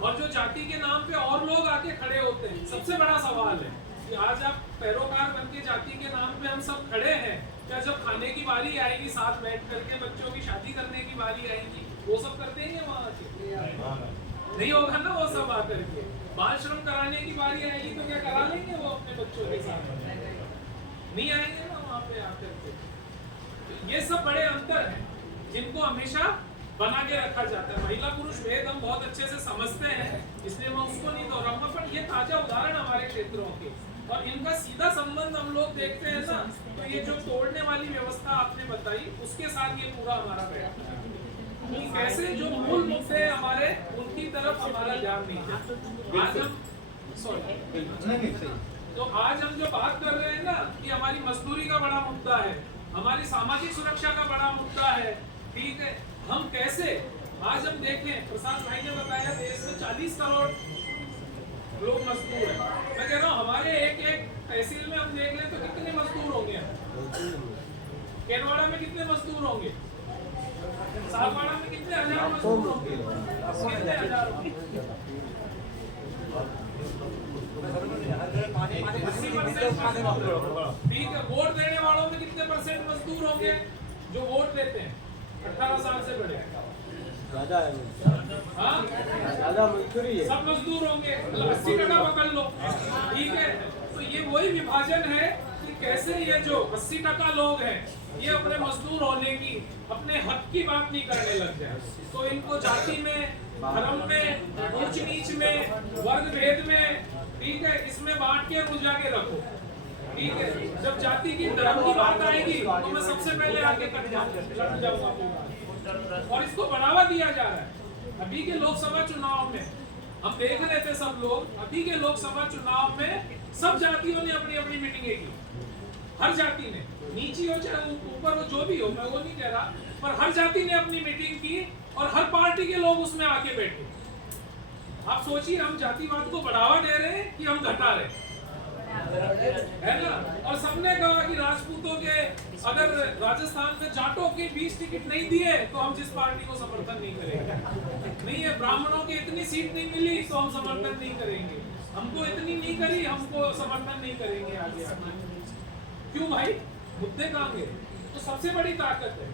और जो जाति के नाम पे और लोग आके खड़े होते हैं, सबसे बड़ा सवाल है कि आज आप पैरोकार बन के जाति के नाम पे हम सब खड़े हैं, क्या जब खाने की बारी आएगी, साथ बैठ करके बच्चों की शादी करने की बारी आएगी, वो सब कर देंगे वहां से? नहीं होगा ना वो सब आकर के। बाल श्रम कराने की बारी आएगी तो क्या करा लेंगे वो अपने बच्चों के साथ? नहीं आएंगे ना वहाँ पे आकर के। तो ये सब बड़े अंतर हैं जिनको हमेशा बना के रखा जाता है। महिला पुरुष भेद हम बहुत अच्छे से समझते हैं, इसलिए मैं उसको नहीं दोहराऊंगा, पर ये ताजा उदाहरण हमारे क्षेत्रों के, और इनका सीधा संबंध हम लोग देखते हैं ना। तो ये जो तोड़ने वाली व्यवस्था आपने बताई, उसके साथ ये पूरा हमारा बैठता है कि कैसे जो मूल मुद्दे हमारे, उनकी तरफ हमारा ध्यान नहीं है। आज हम तो आज हम जो बात कर रहे हैं ना कि हमारी मजदूरी का बड़ा मुद्दा है, हमारी सामाजिक सुरक्षा का बड़ा मुद्दा है, ठीक है, हम कैसे आज हम देखें, प्रसाद भाई ने बताया देश में 40 करोड़ लोग मजदूर हैं। मैं कह रहा हूँ हमारे एक एक तहसील में हम देख लें तो कितने मजदूर होंगे? केनवाड़ा में कितने मजदूर होंगे? सालवाड़ा में कितने हजार मजदूर होंगे? कितने हजार होंगे? 80%। ठीक है, वोट देने वालों में कितने % मजदूर होंगे जो वोट देते हैं 18 साल से बड़े? ज्यादा है, ज्यादा मजदूरी है, सब मजदूर होंगे, 80% पकड़ लो, ठीक है। तो ये वही विभाजन है कि कैसे ये जो 80% लोग हैं ये अपने मजदूर होने की, अपने हक की बात नहीं करने लग जाए, तो इनको जाति में, धर्म में, ऊंच नीच में, वर्ग भेद में, ठीक है, इसमें बांट के रुझा के रखो, ठीक है। जब जाति की, धर्म की बात आएगी तो मैं सबसे पहले आके कट जाऊंगा, और इसको बढ़ावा दिया जा रहा है। अभी के लोकसभा चुनाव में हम देख रहे थे सब लोग, अभी के लोकसभा चुनाव में सब जातियों ने अपनी अपनी मीटिंगें की, हर जाति ने, नीची हो चाहे ऊपर हो, जो भी हो, मैं वो नहीं कह रहा, पर हर जाति ने अपनी मीटिंग की और हर पार्टी के लोग उसमें आके बैठे। आप सोचिए, हम जातिवाद को बढ़ावा दे रहे हैं कि हम घटा रहे हैं, है ना? और सबने कहा कि राजपूतों के अगर राजस्थान में जाटों के 20 टिकट नहीं दिए तो हम जिस पार्टी को समर्थन नहीं करेंगे। नहीं है, ब्राह्मणों की इतनी सीट नहीं मिली तो हम समर्थन नहीं करेंगे, हमको इतनी नहीं करी हमको समर्थन नहीं करेंगे आगे। क्यों भाई? मुद्दे कहाँ गए? तो सबसे बड़ी ताकत है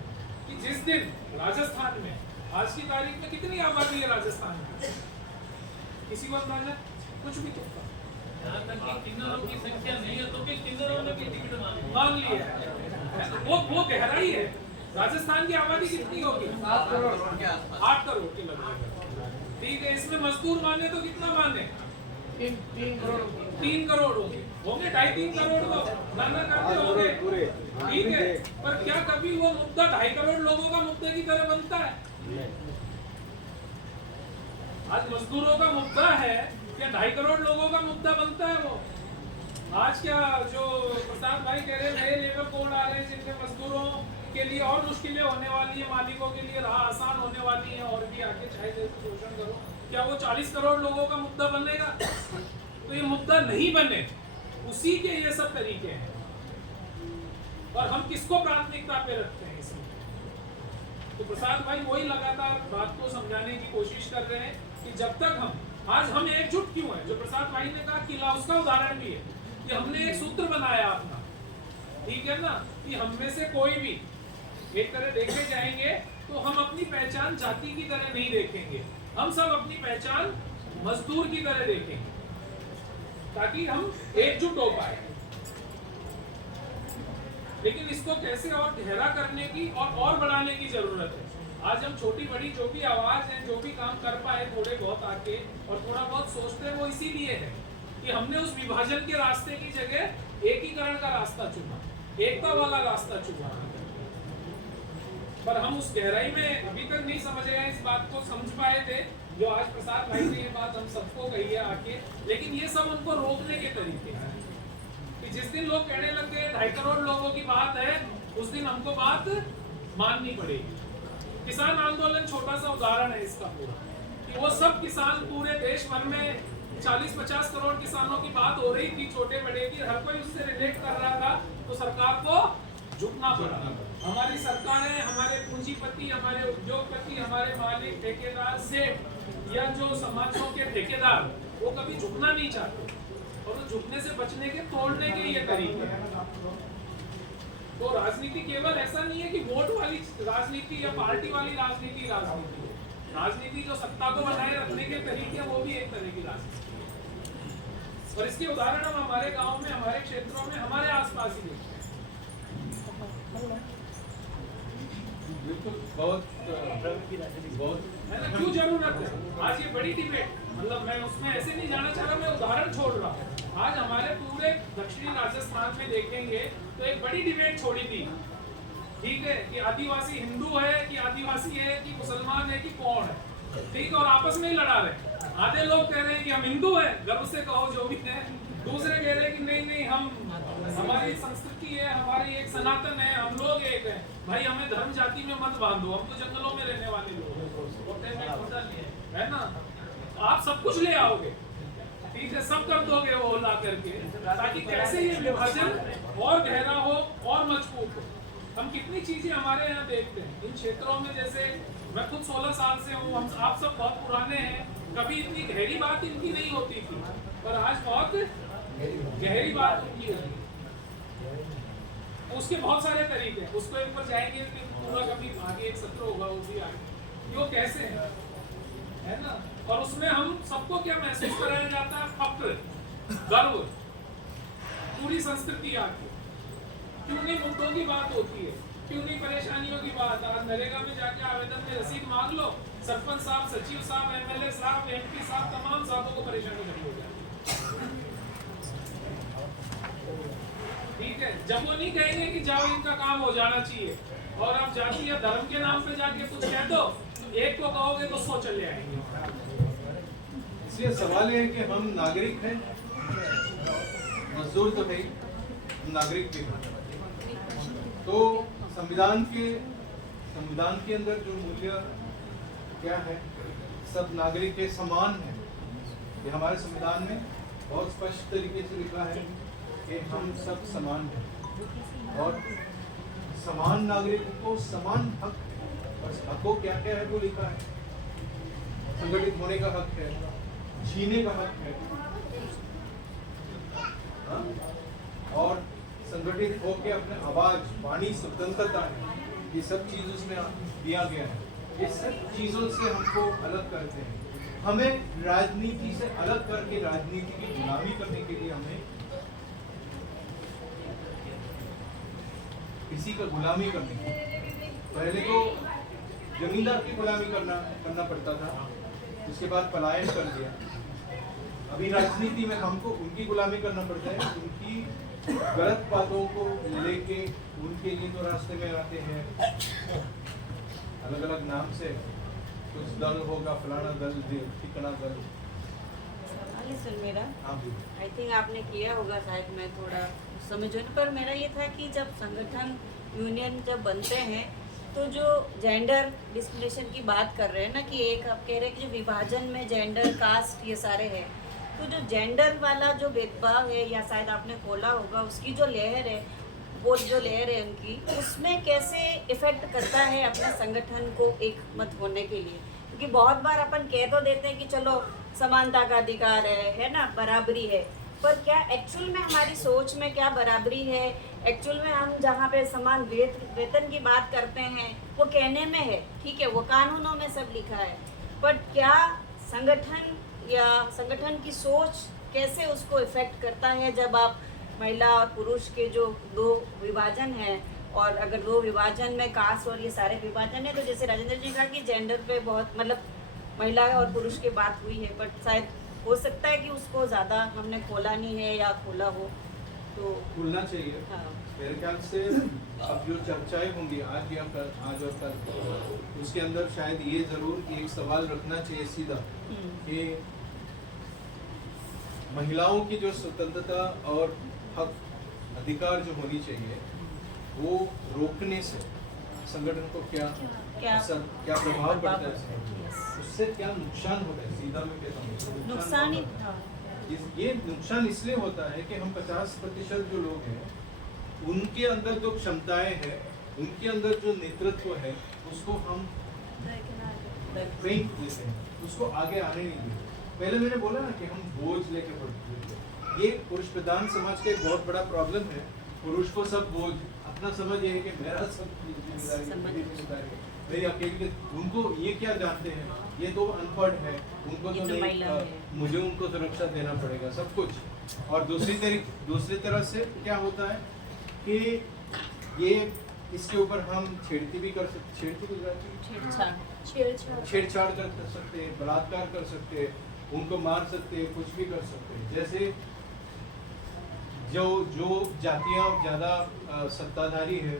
कि जिस दिन राजस्थान में, आज की तारीख में कितनी आबादी है राजस्थान में? किसी को अंदाजा? कुछ भी तो यहाँ तक कि किन्नरों की संख्या नहीं है तो भी किन्नरों ने भी टिकट मांग ली है। वो गहराई है। राजस्थान की आबादी कितनी होगी? 8 करोड़ के लगभग। ठीक है, इसमें मजदूर माने तो कितना माने? 3 करोड़ होंगे, 2.5-3 करोड़ तो नाना करते होंगे। ठीक है, पर क्या कभी वो मुद्दा 2.5 करोड़ लोगों का मुद्दे की तरह बनता है? आज मजदूरों का मुद्दा है, क्या 2.5 करोड़ लोगों का मुद्दा बनता है वो? आज क्या जो प्रसाद भाई कह रहे हैं, नए लेबर कोड आ रहे हैं जिनमें मजदूरों के लिए और मुश्किलें होने वाली है, मालिकों के लिए राह आसान होने वाली है, और भी आगे चाहे जैसे शोषण करो, क्या वो 40 करोड़ लोगों का मुद्दा बनेगा? तो ये मुद्दा नहीं बने, उसी के ये सब तरीके हैं। और हम किसको प्राथमिकता पे रखते हैं इसमें? तो प्रसाद भाई वही लगातार बात को समझाने की कोशिश कर रहे हैं कि जब तक आज हम एकजुट क्यों हैं? जो प्रसाद भाई ने कहा किला, उसका उदाहरण भी है कि हमने एक सूत्र बनाया अपना, ठीक है ना, कि हम में से कोई भी एक तरह देखे जाएंगे तो हम अपनी पहचान जाति की तरह नहीं देखेंगे, हम सब अपनी पहचान मजदूर की तरह देखेंगे, ताकि हम एकजुट हो पाए। लेकिन इसको कैसे और गहरा करने की और बढ़ाने की जरूरत है। आज हम छोटी बड़ी जो भी आवाज है, जो भी काम कर पाए थोड़े बहुत आके और थोड़ा बहुत सोचते हैं, वो इसीलिए है कि हमने उस विभाजन के रास्ते की जगह एकीकरण का रास्ता चुना, एकता वाला रास्ता चुना। पर हम उस गहराई में अभी तक नहीं समझ रहे हैं, इस बात को समझ पाए थे जो आज प्रसाद भाई ने ये बात हम सबको कही है आके। लेकिन ये सब उनको रोकने के तरीके हैं कि जिस दिन लोग कहने लग गए 2.5 करोड़ लोगों की बात है, उस दिन हमको बात माननी पड़ेगी। किसान आंदोलन छोटा सा उदाहरण है इसका पूरा, कि वो सब किसान पूरे देश भर में 40-50 करोड़ किसानों की बात हो रही थी, छोटे बड़े की, हर कोई उससे रिलेट कर रहा था, तो सरकार को झुकना पड़ा। हमारी सरकारें, हमारे पूंजीपति, हमारे उद्योगपति, हमारे मालिक, ठेकेदार, सेठ या जो समाजों के ठेकेदार, वो कभी झुकना नहीं चाहते, और वो झुकने से बचने के, तोड़ने के ये तरीके हैं। तो राजनीति केवल ऐसा नहीं है कि वोट वाली राजनीति या पार्टी वाली राजनीति है। राजनीति जो सत्ता को बनाए रखने के तरीके हैं, वो भी एक तरह की राजनीति है। और इसके उदाहरण हम हमारे गांव में, हमारे क्षेत्रों में, हमारे आसपास ही देखते हैं। बिल्कुल, बहुत है ना? क्यों जरूरत है? आज ये बड़ी डिबेट, मतलब मैं उसमें ऐसे नहीं जाना चाह रहा, मैं उदाहरण छोड़ रहा हूँ। आज हमारे पूरे दक्षिणी राजस्थान में देखेंगे तो एक बड़ी डिबेट छोड़ी थी, ठीक है, कि आदिवासी हिंदू है कि आदिवासी है कि मुसलमान है कि कौन है, ठीक है, और आपस में ही लड़ा रहे। आधे लोग कह रहे हैं कि हम हिंदू हैं, गर्व से कहो जो भी है, दूसरे कह रहे हैं कि नहीं हम, हमारी संस्कृति है, हमारी एक सनातन है, हम लोग एक है, भाई हमें धर्म जाति में मत बांधो, हम तो जंगलों में रहने वाले लोग है ना। आप सब कुछ ले आओगे, ठीक है, सब कर दोगे वो ला करके, ताकि कैसे ये विभाजन और गहरा हो और मजबूत हो। हम कितनी चीजें हमारे यहाँ देखते हैं इन क्षेत्रों में, जैसे मैं खुद 16 साल से हूँ, हम आप सब बहुत पुराने हैं, कभी इतनी गहरी बात इनकी नहीं होती थी, पर आज बहुत गहरी बात इनकी होती है। उसके बहुत सारे तरीके हैं, उसको एक पर जाएंगे कि पूरा कभी आगे एक सत्र होगा, वो भी आगे वो कैसे है ना। और उसमें हम सबको क्या महसूस कराया जाता है? फक्र, गर्व, पूरी संस्कृति आती है। क्यों नहीं मुद्दों की बात होती है, क्यों नहीं परेशानियों की बात? आज नरेगा में जाके आवेदन में रसीद मांग लो, सरपंच साहब, सचिव साहब, एमएलए साहब, एमपी साहब, तमाम साहबों को परेशानी खड़ी हो जाती है, ठीक है। जब वो नहीं कहेंगे कि जाओ इनका काम हो जाना चाहिए, और आप जाति या धर्म के नाम पे जाके कुछ कह दो, एक को कहोगे तो 100 चले आएंगे। इसलिए सवाल ये है कि हम नागरिक हैं, मजदूर तो नहीं, हम नागरिक भी हैं। तो संविधान के संविधान के अंदर जो मूल्य क्या है, सब नागरिक के समान है। ये हमारे संविधान में बहुत स्पष्ट तरीके से लिखा है कि हम सब समान हैं और समान नागरिकों को समान हक, और हकों क्या क्या है वो लिखा है। संगठित होने का हक है, जीने का हक है, हाँ? और संगठित होकर अपने आवाज, वाणी, स्वतंत्रता है, ये सब चीज उसमें दिया गया है। ये सब चीजों से हमको अलग करते हैं। हमें राजनीति से अलग करके राजनीति की गुलामी करने के लिए हमें किसी का गुलामी करने की, पहले तो जमींदार की गुलामी करना पड़ता था, उसके बाद पलायन कर दिया। अभी राजनीति में हमको उनकी गुलामी करना पड़ता है, उनकी गलत बातों को लेके उनके लिए तो रास्ते में आते हैं अलग अलग नाम से, कुछ दल होगा, फलाना दल, ठिकाना दल। सर मेरा हाँ जी, आई थिंक आपने किया होगा, शायद मैं थोड़ा समझूँ, पर मेरा ये था कि जब संगठन यूनियन जब बनते हैं तो जो जेंडर डिस्क्रिमिनेशन की बात कर रहे हैं ना, कि एक आप कह रहे हैं कि जो विभाजन में जेंडर, कास्ट ये सारे हैं, तो जो जेंडर वाला जो भेदभाव है, या शायद आपने खोला होगा, उसकी जो लेयर है, वो जो लेयर है उनकी, उसमें कैसे इफेक्ट करता है अपने संगठन को एक मत होने के लिए? क्योंकि बहुत बार अपन कह तो देते हैं कि चलो समानता का अधिकार है ना, बराबरी है, पर क्या एक्चुअल में हमारी सोच में क्या बराबरी है? एक्चुअल में हम जहाँ पे समान वेतन की बात करते हैं वो कहने में है, ठीक है, वो कानूनों में सब लिखा है, पर क्या संगठन या संगठन की सोच कैसे उसको इफेक्ट करता है जब आप महिला और पुरुष के जो दो विभाजन है, और अगर दो विभाजन में कास्ट और ये सारे विभाजन है, तो जैसे राजेंद्र जी कहा कि जेंडर पे बहुत मतलब महिला और पुरुष की बात हुई है, बट शायद हो सकता है कि उसको ज़्यादा हमने खोला नहीं है, या खोला हो तो खुलना चाहिए। हाँ। मेरे ख्याल से अब जो चर्चाएं होंगी आज या कल, आज और कल, उसके अंदर शायद ये जरूर एक सवाल रखना चाहिए सीधा कि महिलाओं की जो स्वतंत्रता और हक, अधिकार जो होनी चाहिए, वो रोकने से संगठन को क्या असर, क्या प्रभाव पड़ता है, उससे क्या नुकसान होता है, सीधा मैं कहता हूँ नुकसान ही था। ये नुकसान इसलिए होता है कि हम 50% जो लोग हैं उनके अंदर जो क्षमताएं हैं, उनके अंदर जो नेतृत्व है, उसको हम फेंक देते हैं, उसको आगे आने नहीं देते। पहले मैंने बोला ना कि हम बोझ लेके बढ़ते हैं। ये पुरुष प्रधान समाज का एक बहुत बड़ा प्रॉब्लम है। पुरुष को सब बोझ, अपना समझ ये है कि मेरा सब जिम्मेदारी, मेरी अकेली। उनको ये क्या जानते हैं, ये तो अनपढ़ है, उनको तो नहीं, मुझे उनको सुरक्षा देना पड़ेगा सब कुछ। और दूसरी तरह से क्या होता है कि ये इसके ऊपर हम छेड़ती भी कर सकते, छेड़छाड़ कर सकते हैं, बलात्कार कर सकते हैं, उनको मार सकते हैं, कुछ भी कर सकते हैं। जैसे जो जातियाँ ज़्यादा सत्ताधारी है,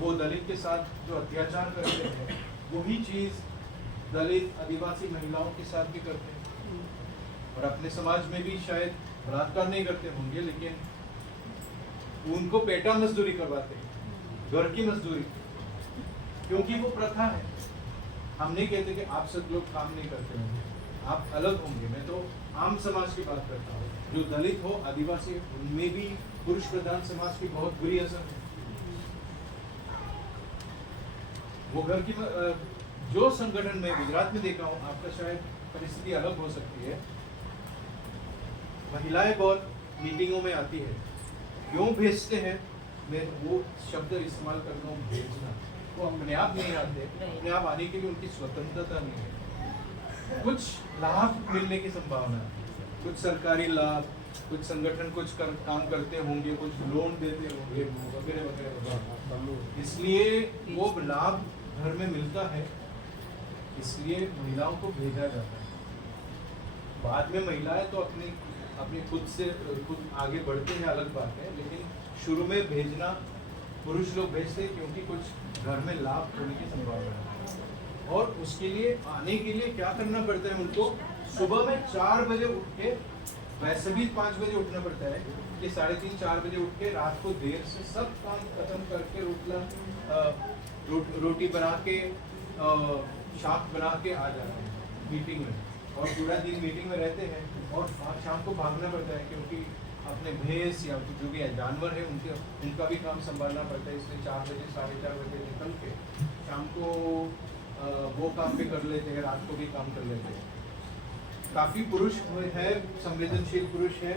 वो दलित के साथ जो अत्याचार करते हैं, वही चीज़ दलित आदिवासी महिलाओं के साथ भी करते हैं। और अपने समाज में भी शायद बलात्कार नहीं करते होंगे, लेकिन उनको पेटा मजदूरी करवाते हैं, घर की मजदूरी, क्योंकि वो प्रथा है। हम नहीं कहते कि आप सब लोग काम नहीं करते होंगे, आप अलग होंगे। मैं तो आम समाज की बात करता हूँ, जो दलित हो, आदिवासी, उनमें भी पुरुष प्रधान समाज की बहुत बुरी असर है। वो घर की जो संगठन में गुजरात में देखा हूँ, आपका शायद परिस्थिति अलग हो सकती है। महिलाएं बहुत मीटिंगों में आती है, क्यों भेजते हैं, मैं वो शब्द इस्तेमाल कर रहा हूँ, भेजना। वो अपने आप नहीं आते, अपने आप आने के लिए उनकी स्वतंत्रता नहीं है। कुछ लाभ मिलने की संभावना है, कुछ सरकारी लाभ, कुछ संगठन कुछ काम करते होंगे, कुछ लोन देते होंगे, वगैरह वगैरह। इसलिए वो लाभ घर में मिलता है, इसलिए महिलाओं को भेजा जाता है। बाद में महिलाएं तो अपने खुद आगे बढ़ते हैं, अलग बात है, लेकिन शुरू में भेजना पुरुष लोग भेजते हैं, क्योंकि कुछ घर में लाभ होने की संभावना है। और उसके लिए आने के लिए क्या करना पड़ता है उनको? सुबह में 4 बजे उठ के, वैसे भी 5 बजे उठना पड़ता है, कि 3:30-4 बजे उठ के रात को देर से सब काम खत्म करके रोटी बना के शाक बना के आ जाते हैं मीटिंग में और पूरा दिन मीटिंग में रहते हैं और शाम को भागना पड़ता है क्योंकि अपने भैंस या जो भी जानवर है उनका भी काम संभालना पड़ता है। इसलिए 4 बजे 4:30 बजे निकल के शाम को वो काम भी कर लेते हैं, रात को भी काम कर लेते हैं। काफ़ी पुरुष है, संवेदनशील पुरुष है,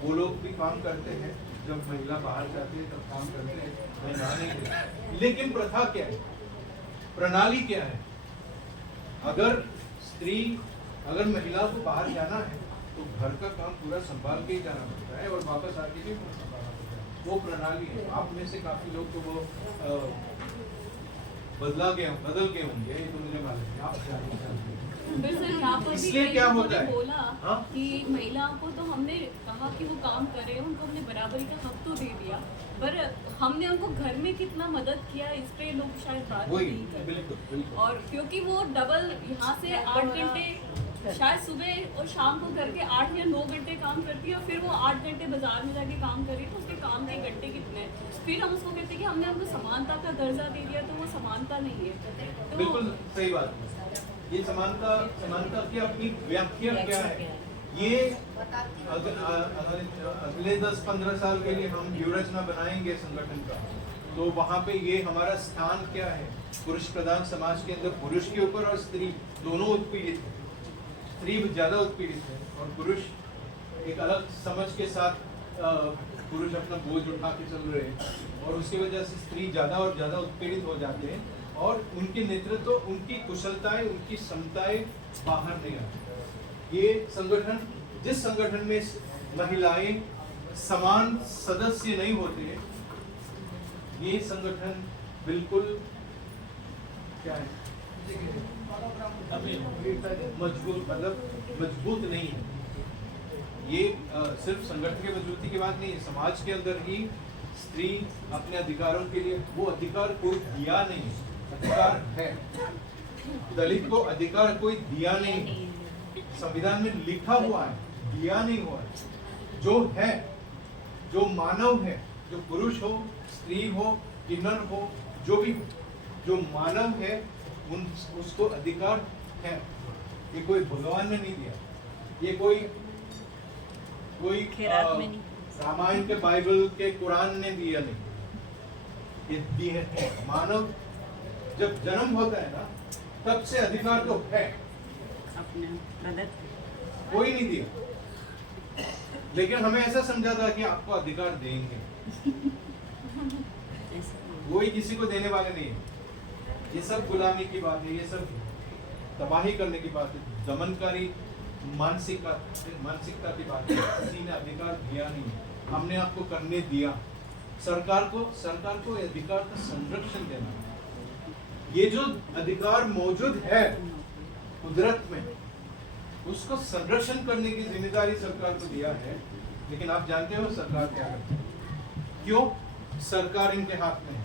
वो लोग भी काम करते हैं। जब महिला बाहर जाती है तब काम करते हैं, महिला नहीं करती। लेकिन प्रथा क्या है, प्रणाली क्या है? अगर महिला को बाहर जाना है तो घर का काम पूरा संभाल के ही जाना पड़ता है और वापस आके भी संभालना पड़ता है। वो प्रणाली है। आप में से काफी लोग तो वो बदल गए होंगे, ये तो मुझे मालूम है। आप इसलिए क्या होता है बोला हाँ? कि महिलाओं को तो हमने कहा कि वो काम करे, उनको हमने बराबरी का हक तो दे दिया, पर हमने उनको घर में कितना मदद किया इस पे लोग शायद बात नहीं करते। और क्योंकि वो डबल यहाँ से 8 घंटे शायद सुबह और शाम को करके 8 या 9 घंटे काम करती है और फिर वो 8 घंटे बाजार में जाके काम करी तो उसके काम के घंटे कितने हैं। फिर हम उसको कहते हैं कि हमने उनको समानता का दर्जा दे दिया, तो वो समानता नहीं है। तो बिल्कुल सही बात है। ये समानता की अपनी व्याख्या क्या है? ये अगले 10-15 साल के लिए हम व्यूह रचना बनाएंगे संगठन का, तो वहाँ पे ये हमारा स्थान क्या है? पुरुष प्रधान समाज के अंदर पुरुष के ऊपर और स्त्री दोनों उत्पीड़ित है। स्त्री ज्यादा उत्पीड़ित है और पुरुष एक अलग समझ के साथ पुरुष अपना बोझ उठा के चल रहे हैं और उसकी वजह से स्त्री ज्यादा और ज्यादा उत्पीड़ित हो जाते हैं और उनके नेतृत्व, उनकी कुशलताएं, उनकी क्षमताएं बाहर नहीं आती। ये संगठन, जिस संगठन में महिलाएं समान सदस्य नहीं होते, ये संगठन बिल्कुल क्या है, मजबूत नहीं है। ये सिर्फ संगठन की मजबूती की बात नहीं है, समाज के अंदर ही स्त्री अपने अधिकारों के लिए, वो अधिकार कोई दिया नहीं, अधिकार है। दलित को अधिकार कोई दिया नहीं, संविधान में लिखा हुआ है, दिया नहीं हुआ है। जो है, जो मानव है, जो पुरुष हो, स्त्री हो, किन्नर हो, जो भी हो, जो मानव है उसको अधिकार है। ये कोई भगवान ने नहीं दिया, ये कोई रामायण के, बाइबल के, कुरान ने दिया नहीं, ये दिए है। मानव जब जन्म होता है ना, तब से अधिकार तो है, कोई नहीं दिया। लेकिन हमें ऐसा समझा था कि आपको अधिकार देंगे, कोई किसी को देने वाले नहीं है। ये सब गुलामी की बात है, ये सब तबाही करने की बात है, दमनकारी मानसिकता की बात है। किसी ने अधिकार दिया नहीं, हमने आपको करने दिया। सरकार को अधिकार का संरक्षण देना। ये जो अधिकार मौजूद है कुदरत में, उसको संरक्षण करने की जिम्मेदारी सरकार को दिया है। लेकिन आप जानते हो सरकार क्या करती है? क्यों? सरकार इनके हाथ में है।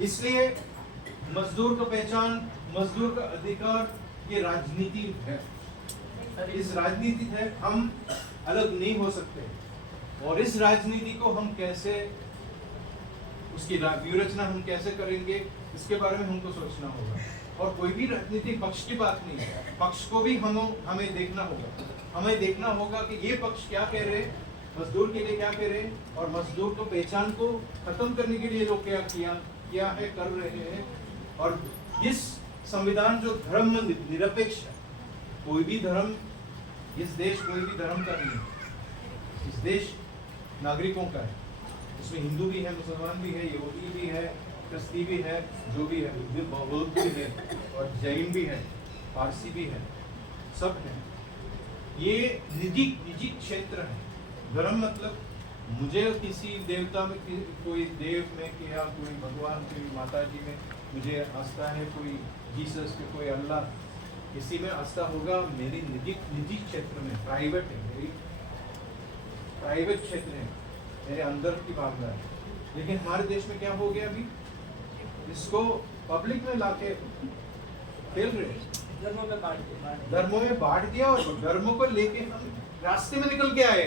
इसलिए मजदूर का पहचान, मजदूर का अधिकार, ये राजनीति है। इस राजनीति से हम अलग नहीं हो सकते और इस राजनीति को हम कैसे, उसकी व्यूहरचना हम कैसे करेंगे, इसके बारे में हमको सोचना होगा। और कोई भी राजनीतिक पक्ष की बात नहीं है, पक्ष को भी हमें देखना होगा। हमें देखना होगा कि ये पक्ष क्या कह रहे हैं, मजदूर के लिए क्या कह रहे हैं, और मजदूर को पहचान को खत्म करने के लिए लोग क्या है, कर रहे हैं। और इस संविधान जो धर्म निरपेक्ष है, कोई भी धर्म, इस देश कोई भी धर्म का नहीं है, इस देश नागरिकों का है। इसमें हिंदू भी है, मुसलमान भी है, यहूदी भी है, क्रिस्ती भी है, जो भी है, बौद्ध भी है और जैन भी है, पारसी भी है, सब है। ये निजी क्षेत्र है। धर्म मतलब मुझे किसी देवता में, कोई देव में या कोई भगवान, कोई माता जी में मुझे आस्था है, कोई जीसस पे, कोई अल्लाह, इसी में आस्था होगा। मेरी निजी क्षेत्र में, प्राइवेट है, मेरी प्राइवेट क्षेत्र है, मेरे अंदर की भावना है। लेकिन हमारे देश में क्या हो गया अभी, इसको पब्लिक में लाके खेल रहे, धर्मों में बांट दिया और धर्मों को लेके हम रास्ते में निकल के आए।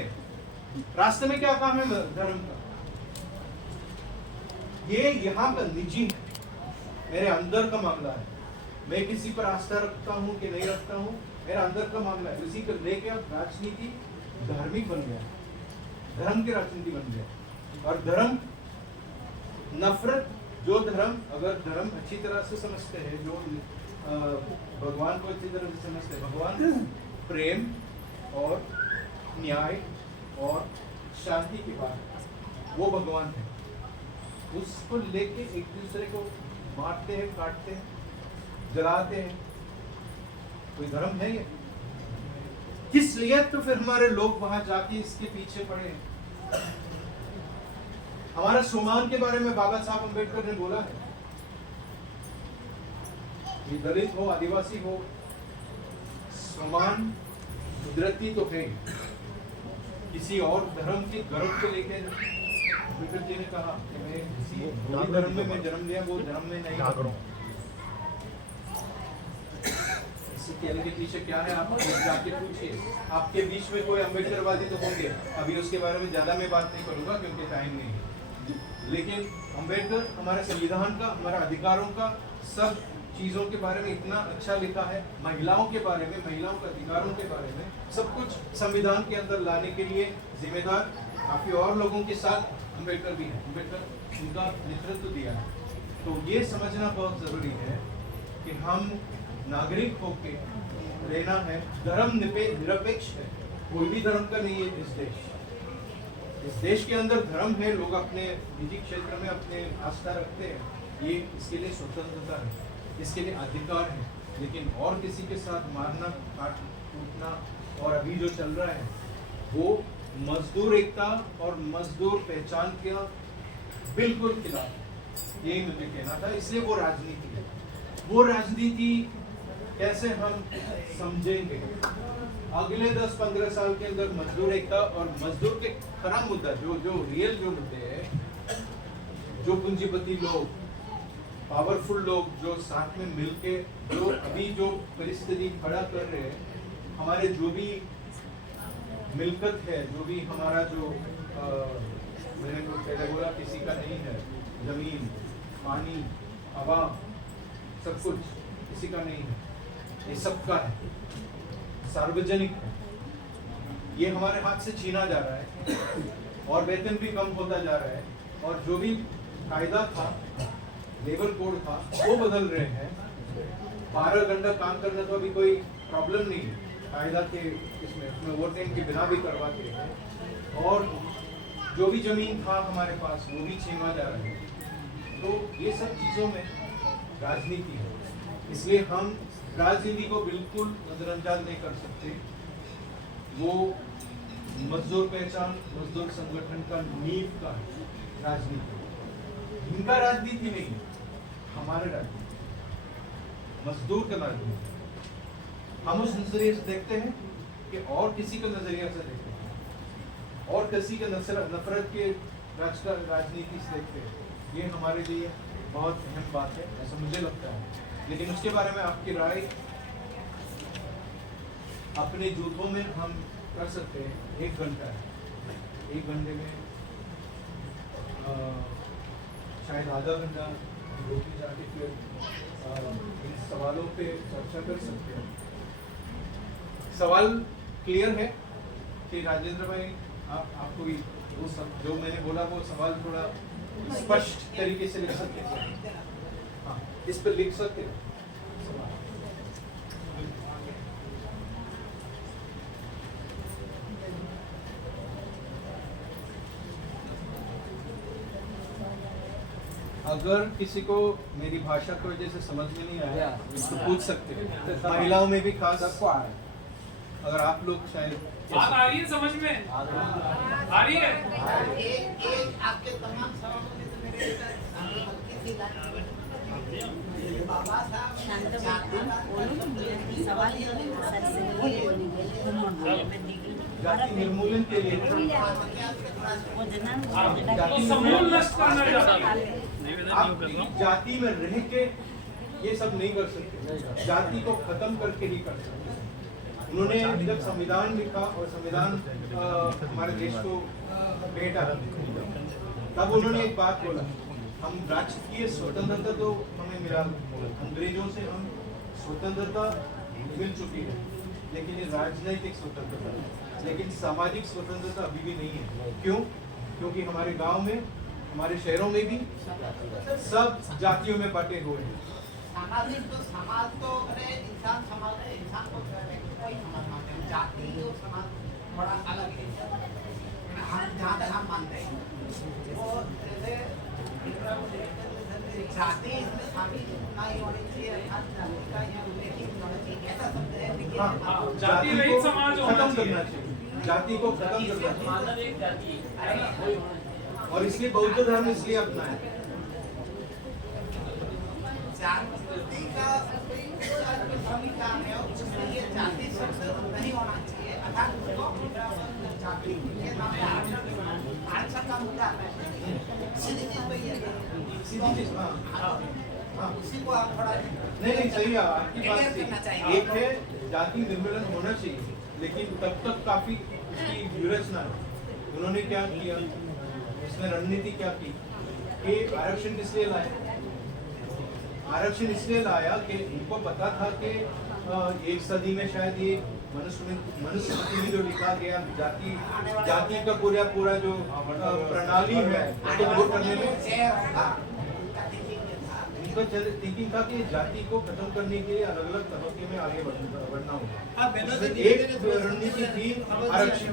रास्ते में क्या काम है धर्म का? ये यहाँ का निजी है, मेरे अंदर का मामला है। मैं किसी पर आस्था रखता हूँ कि नहीं रखता हूँ, मेरा अंदर का मामला है। उसी को लेके अब राजनीति धार्मिक बन गया, धर्म की राजनीति बन गया। और धर्म नफरत, जो धर्म, अगर धर्म अच्छी तरह से समझते हैं, जो भगवान को अच्छी तरह से समझते हैं, भगवान प्रेम और न्याय और शांति की बात, वो भगवान है। उसको लेके एक दूसरे को मारते हैं, काटते हैं, जलाते हैं, कोई धर्म है ये? किस लिए तो फिर हमारे लोग वहां जाके इसके पीछे पड़े हैं। हमारा सम्मान के बारे में बाबा साहब अम्बेडकर ने बोला है, ये दलित हो, आदिवासी हो, सम्मान कुदरती तो है। किसी और धर्म के गर्व को लेकर अम्बेडकर जी ने कहा कि मैं किसी धर्म में मैं जन्म लिया, वो धर्म में नहीं करूँ। इससे कहने के पीछे क्या है, आप जाके पूछिए। आपके बीच में कोई अम्बेडकरवादी तो होंगे, अभी उसके बारे में ज्यादा मैं बात नहीं करूंगा क्योंकि टाइम नहीं है। लेकिन अम्बेडकर हमारे संविधान का, हमारा अधिकारों का, सब चीजों के बारे में इतना अच्छा लिखा है। महिलाओं के बारे में, महिलाओं के अधिकारों के बारे में सब कुछ संविधान के अंदर लाने के लिए जिम्मेदार काफी और लोगों के साथ अम्बेडकर भी है। अम्बेडकर उनका नेतृत्व दिया है। तो ये समझना बहुत जरूरी है कि हम नागरिक होके रहना है, धर्म निरपेक्ष है, कोई भी धर्म का नहीं है इस देश के अंदर धर्म है, लोग अपने निजी क्षेत्र में अपने आस्था रखते हैं, ये इसके लिए स्वतंत्रता है, इसके लिए अधिकार है। लेकिन और किसी के साथ मारना, कूटना और अभी जो चल रहा है वो मजदूर एकता और मजदूर पहचान का बिल्कुल खिलाफ। यही मुझे कहना था। इसलिए वो राजनीति है। वो राजनीति कैसे हम समझेंगे? अगले 10-15 साल के अंदर मजदूर एकता और मजदूर के खराब मुद्दा, जो रियल जो मुद्दे हैं, जो पूंजीपति लोग, पावरफुल लोग जो साथ में मिलके जो अभी जो परिस्थिति खड़ा कर रहे हैं, हमारे जो भी मिल्कत है, जो भी हमारा जो मैंने तो पहले बोला किसी का नहीं है, जमीन, पानी, हवा, सब कुछ किसी का नहीं है, ये सबका है, सार्वजनिक है। ये हमारे हाथ से छीना जा रहा है और वेतन भी कम होता जा रहा है। और जो भी कायदा था, लेबर कोड था, वो बदल रहे हैं। 12 घंटा काम करना तो अभी कोई प्रॉब्लम नहीं है, कायदा के इसमें ओवर टाइम के बिना भी करवाते हैं। और जो भी जमीन था हमारे पास वो भी छीना जा रहा है। तो ये सब चीज़ों में राजनीति है, इसलिए हम राजनीति को बिल्कुल नजरअंदाज नहीं कर सकते। वो मजदूर पहचान, मजदूर संगठन का नींव का राजनीति, इनका राजनीति नहीं है, हमारे राजनीति, मजदूर का राजनीति। हम उस नजरिए से देखते हैं कि और किसी का नजरिया से देखते हैं, और किसी के नफरत के राजनीति से देखते हैं। ये हमारे लिए बहुत अहम बात है, ऐसा मुझे लगता है। लेकिन उसके बारे में आपकी राय अपने जूथों में हम कर सकते हैं। 1 घंटा है, 1 घंटे में शायद आधा घंटा रोटी जाके फिर इन सवालों पे चर्चा कर सकते हैं। सवाल क्लियर है कि राजेंद्र भाई आपको वो सब जो मैंने बोला वो सवाल थोड़ा स्पष्ट तरीके से लिख सकते हैं? हाँ, इस पर लिख सकते हैं। अगर किसी को मेरी भाषा की वजह से समझ में नहीं आया तो पूछ सकते हैं। महिलाओं में भी खास अगर आप लोग शायद बात आ रही है समझ में, आ रही है। एक आपके तमाम सवालों में तो मेरे हल्की सी बाबा जाति निर्मूलन के लिए आप जाति में रह के ये सब नहीं कर सकते, जाति को खत्म करके ही कर सकते। उन्होंने जब संविधान लिखा और संविधान हमारे देश को भेंटा, तब उन्होंने एक बात बोला, हम राजकीय स्वतंत्रता तो हमें मिला, अंग्रेजों से हम स्वतंत्रता मिल चुकी है, लेकिन ये राजनैतिक स्वतंत्रता है, लेकिन सामाजिक स्वतंत्रता अभी भी नहीं है। क्यों? क्योंकि हमारे गांव में, हमारे शहरों में भी सब जातियों में बांटे हुए हैं। सामाजिक तो समाज तो इंसान समाज है, इंसान को कोई समाज मानते हैं, जाति और समाज बड़ा अलग है। हम जहाँ तक हम मानते हैं वो जैसे जाति इसमें शामिल नहीं होनी चाहिए, अर्थात जाति का यहाँ उल्लेख नहीं होना चाहिए, ऐसा शब्द है। लेकिन जाति रहित समाज होना करना चाहिए, जाति को खत्म करना चाहिए, और इसलिए बौद्ध धर्म इसलिए अपनाया। जाति का संविधान है, उसमें ये जाति शब्द नहीं होना चाहिए, अर्थात उसको जाति के नाम पे आरक्षण का मुद्दा है। सीधी चीज वही है, सीधी चीज। उसी को आप थोड़ा नहीं सही है आपकी बात सही। एक है जाति निर्मूलन होना चाहिए, लेकिन तब तक काफी उसकी व्यूरचना है। उन्होंने क्या किया, उसने रणनीति क्या की कि आरक्षण किस लिए लाए? आरक्षण इसलिए लाया कि उनको पता था कि एक सदी में शायद ये मनुस्मृति में जो लिखा गया जाति का पूरा जो प्रणाली है उसको दूर करने में उनका थिंकिंग था कि जाति को खत्म करने के लिए अलग अलग तबके में आगे बढ़ना होगा। एक रणनीति थी आरक्षण,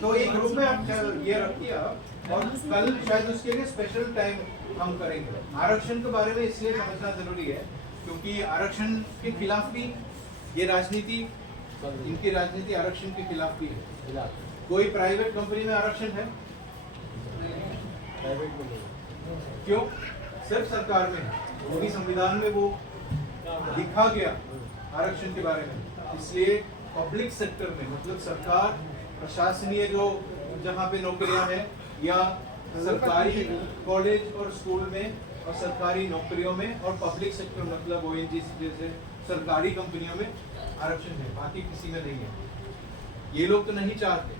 तो एक ग्रुप में आप ये रखिए, और कल शायद उसके लिए स्पेशल टाइम हम करेंगे। आरक्षण के बारे में इसलिए समझना जरूरी है क्योंकि आरक्षण के खिलाफ भी ये राजनीति, इनकी राजनीति आरक्षण के खिलाफ भी है। कोई प्राइवेट कंपनी में आरक्षण है? क्यों? सिर्फ सरकार में है, वो भी संविधान में वो लिखा गया आरक्षण के बारे में। इसलिए पब्लिक सेक्टर में, मतलब सरकार, प्रशासनीय जो जहाँ पे नौकरियां हैं, या सरकारी कॉलेज और स्कूल में और सरकारी नौकरियों में, और पब्लिक सेक्टर मतलब ONGC जैसे सरकारी कंपनियों में आरक्षण है, बाकी किसी में नहीं है। ये लोग तो नहीं चाहते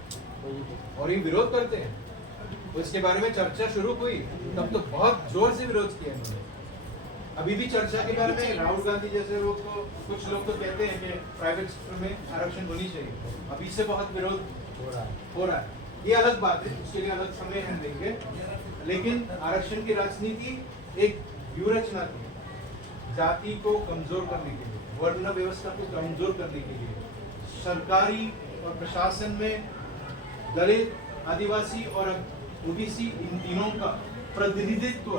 और ये विरोध करते हैं। उसके बारे में चर्चा शुरू हुई तब तो बहुत जोर से विरोध किया इन्होंने। अभी भी चर्चा के बारे में राहुल गांधी जैसे लोग तो, कुछ लोग तो कहते हैं कि प्राइवेट सेक्टर में आरक्षण होनी चाहिए। अभी से बहुत विरोध हो रहा है। ये अलग बात है, उसके लिए अलग समय हम देंगे। लेकिन आरक्षण की राजनीति एक व्यूहरचना थी, जाति को कमजोर करने के लिए, वर्ण व्यवस्था को कमजोर करने के लिए, सरकारी और प्रशासन में दलित, आदिवासी और OBC इन तीनों का प्रतिनिधित्व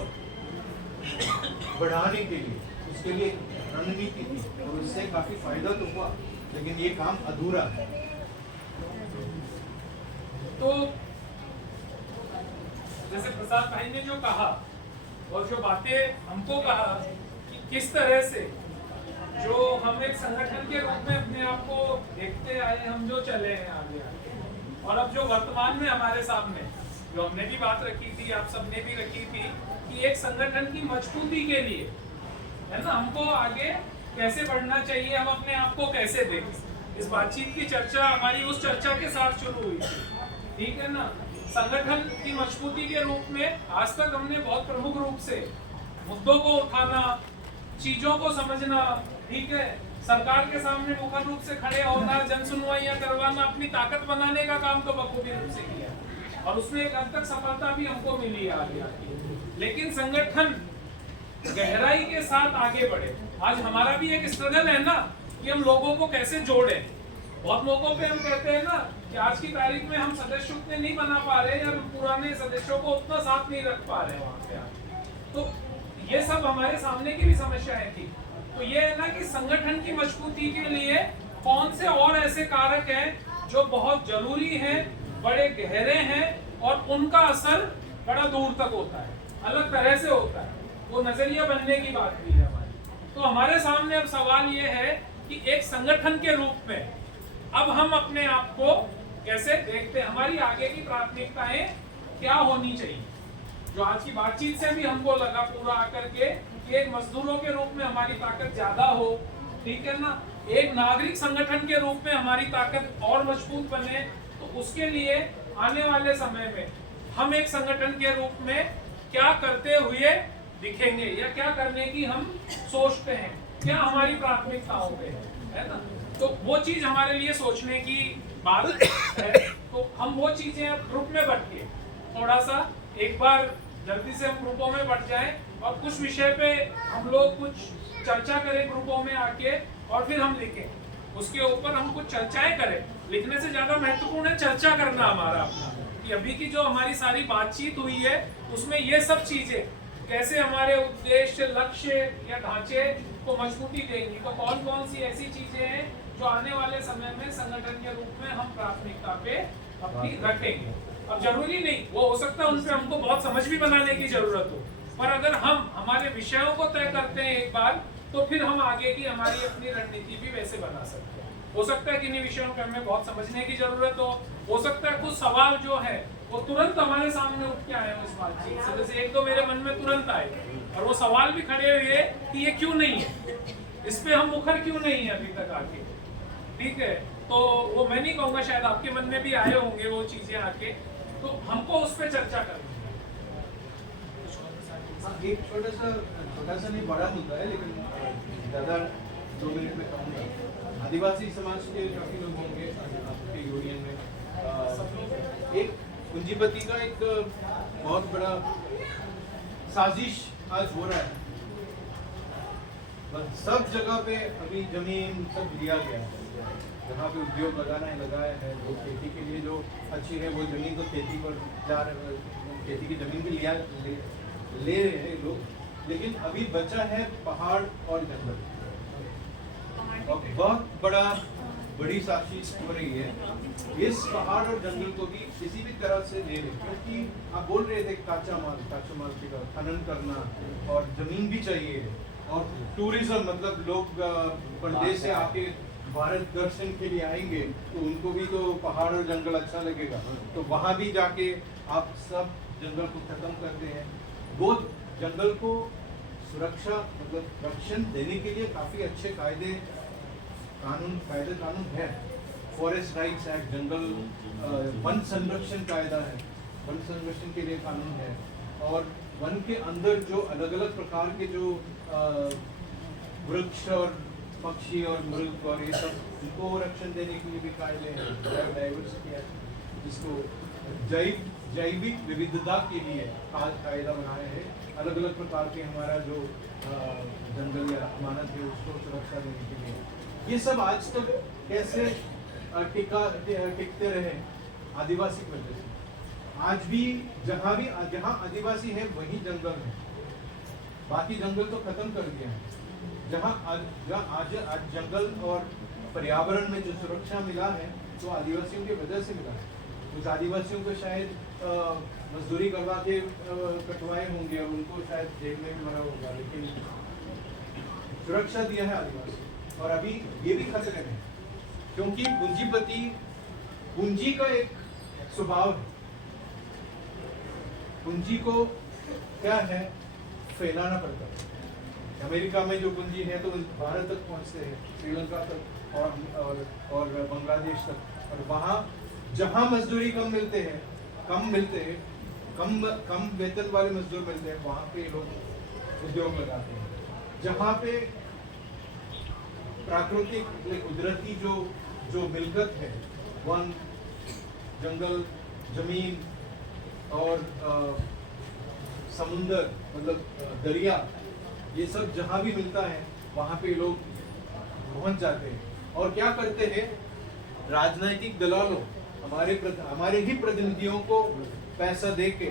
बढ़ाने के लिए, उसके लिए रणनीति थी और उससे काफी फायदा तो हुआ, लेकिन ये काम अधूरा है। तो जैसे प्रसाद भाई ने जो कहा और जो बातें हमको कहा कि किस तरह से जो हम एक संगठन के रूप में अपने आप को देखते आए, हम जो चले हैं आगे और अब जो वर्तमान में हमारे सामने जो हमने भी बात रखी थी, आप सबने भी रखी थी कि एक संगठन की मजबूती के लिए, है ना, हमको आगे कैसे बढ़ना चाहिए, हम अपने आप को कैसे देखें। इस बातचीत की चर्चा हमारी उस चर्चा के साथ शुरू हुई थी, ठीक है ना। संगठन की मजबूती के रूप में आज तक हमने बहुत प्रमुख रूप से मुद्दों को उठाना, चीजों को समझना, ठीक है, सरकार के सामने मुखर रूप से खड़े होना, जन सुनवाइयां करवाना, अपनी ताकत बनाने का काम तो बखूबी रूप से किया और उसमें एक हद तक सफलता भी हमको मिली है आगे। लेकिन संगठन गहराई के साथ आगे बढ़े। आज हमारा भी एक स्ट्रगल है ना कि हम लोगों को कैसे जोड़ें। बहुत मौकों पे हम कहते हैं ना कि आज की तारीख में हम सदस्य उतने नहीं बना पा रहे या पुराने सदस्यों को उतना साथ नहीं रख पा रहे वहाँ पे। तो ये सब हमारे सामने की भी समस्याएं थी। तो ये है ना कि संगठन की मजबूती के लिए कौन से और ऐसे कारक हैं जो बहुत जरूरी हैं, बड़े गहरे हैं और उनका असर बड़ा दूर तक होता है, अलग तरह से होता है, वो नजरिया बनने की बात भी है हमारी। तो हमारे सामने अब सवाल ये है कि एक संगठन के रूप में अब हम अपने आप को कैसे देखते हैं, हमारी आगे की प्राथमिकताएं क्या होनी चाहिए। जो आज की बातचीत से भी हमको लगा पूरा आकर के कि एक मजदूरों के रूप में हमारी ताकत ज्यादा हो, ठीक है ना, एक नागरिक संगठन के रूप में हमारी ताकत और मजबूत बने। तो उसके लिए आने वाले समय में हम एक संगठन के रूप में क्या करते हुए दिखेंगे या क्या करने की हम सोचते हैं, क्या हमारी प्राथमिकताओं पे है ना। तो वो चीज हमारे लिए सोचने की बात है। तो हम वो चीजें अब ग्रुप में बट के थोड़ा सा एक बार जल्दी से हम ग्रुपों में बट जाएं और कुछ विषय पे हम लोग कुछ चर्चा करें ग्रुपों में आके और फिर हम लिखें, उसके ऊपर हम कुछ चर्चाएं करें। लिखने से ज्यादा महत्वपूर्ण है चर्चा करना हमारा अपना, कि अभी की जो हमारी सारी बातचीत हुई है उसमें ये सब चीजें कैसे हमारे उद्देश्य, लक्ष्य या ढांचे को मजबूती देंगी। तो कौन कौन सी ऐसी चीजें हैं जो आने वाले समय में संगठन के रूप में हम प्राथमिकता पे अपनी रखेंगे। अब जरूरी नहीं, वो हो सकता है उन पे हमको बहुत समझ भी बनाने की जरूरत हो, पर अगर हम हमारे विषयों को तय करते हैं एक बार, तो फिर हम आगे की हमारी अपनी रणनीति भी वैसे बना सकते हैं। हो सकता है किन्हीं विषयों पे हमें बहुत समझने की जरूरत हो सकता है कुछ सवाल जो है वो तुरंत हमारे सामने उठ के आए हो इस बातचीत से, जैसे एक दो मेरे मन में तुरंत आए और वो सवाल भी खड़े हुए कि ये क्यों नहीं है, इस पे हम मुखर क्यों नहीं है अभी तक आके, ठीक है। तो वो मैं नहीं कहूँगा, शायद आपके मन में भी आए होंगे वो चीजें आके, तो हमको उस पर चर्चा करनी है। एक छोटा सा नहीं बड़ा मुद्दा है, लेकिन ज़्यादा 2 मिनट में कहूँगा। आदिवासी समाज के काफ़ी लोग होंगे आपके यूनियन में। एक पूंजीपति का एक बहुत बड़ा साजिश आज हो रहा है। बस सब जगह पे अभी जमीन सब लिया गया है, जहाँ पे उद्योग लगाया है, वो खेती के लिए जो अच्छी है वो जमीन तो खेती पर जा रहे, खेती की जमीन भी ले रहे हैं लोग, लेकिन अभी बचा है पहाड़ और जंगल। और बहुत बड़ी साजिश हो रही है इस पहाड़ और जंगल को भी किसी भी तरह से ले रहे, क्योंकि आप बोल रहे थे कच्चा माल का खनन करना और जमीन भी चाहिए, और टूरिज्म मतलब लोग परदेश से आके भारत दर्शन के लिए आएंगे तो उनको भी तो पहाड़ और जंगल अच्छा लगेगा, तो वहाँ भी जाके आप सब जंगल को खत्म करते हैं। वो जंगल को सुरक्षा मतलब रक्षण देने के लिए काफ़ी अच्छे कायदे कानून है। फॉरेस्ट राइट्स एक्ट, जंगल वन संरक्षण कायदा है, वन संरक्षण के लिए कानून है, और वन के अंदर जो अलग अलग प्रकार के जो वृक्ष और पक्षी और मृग और ये सब, उनको रक्षण देने के लिए भी कायदे हैं। डाइवर्सिटी एक्ट, जिसको जैविक विविधता के लिए कायदा बनाया है, अलग अलग प्रकार के हमारा जो जंगल या अमानत है उसको सुरक्षा देने के लिए। ये सब आज तक कैसे टिकते रहे आदिवासी की वजह से। आज भी जहाँ आदिवासी है वही जंगल है, बाकी जंगल तो खत्म कर दिया है। जहाँ आज जंगल और पर्यावरण में जो सुरक्षा मिला है तो आदिवासियों की वजह से मिला है। उस आदिवासियों को शायद मजदूरी करवा के कटवाए होंगे और उनको शायद जेल में भी भरा होगा, लेकिन सुरक्षा दिया है आदिवासी। और अभी ये भी खतरे में, क्योंकि पूंजी का एक स्वभाव है। पूंजी को क्या है, फैलाना पड़ता है। अमेरिका में जो पूंजी है तो भारत तक पहुंचते हैं, श्रीलंका तक और बांग्लादेश तक, और वहाँ जहाँ मजदूरी कम मिलते हैं, कम वेतन वाले मजदूर मिलते हैं, वहाँ पे लोग उद्योग लगाते हैं। जहाँ पे प्राकृतिक कुदरती जो मिलकत है, वन, जंगल, जमीन और समुंदर मतलब दरिया, ये सब जहाँ भी मिलता है वहाँ पे लोग पहुँच जाते हैं। और क्या करते हैं, राजनीतिक दलालों, हमारे ही प्रतिनिधियों को पैसा देके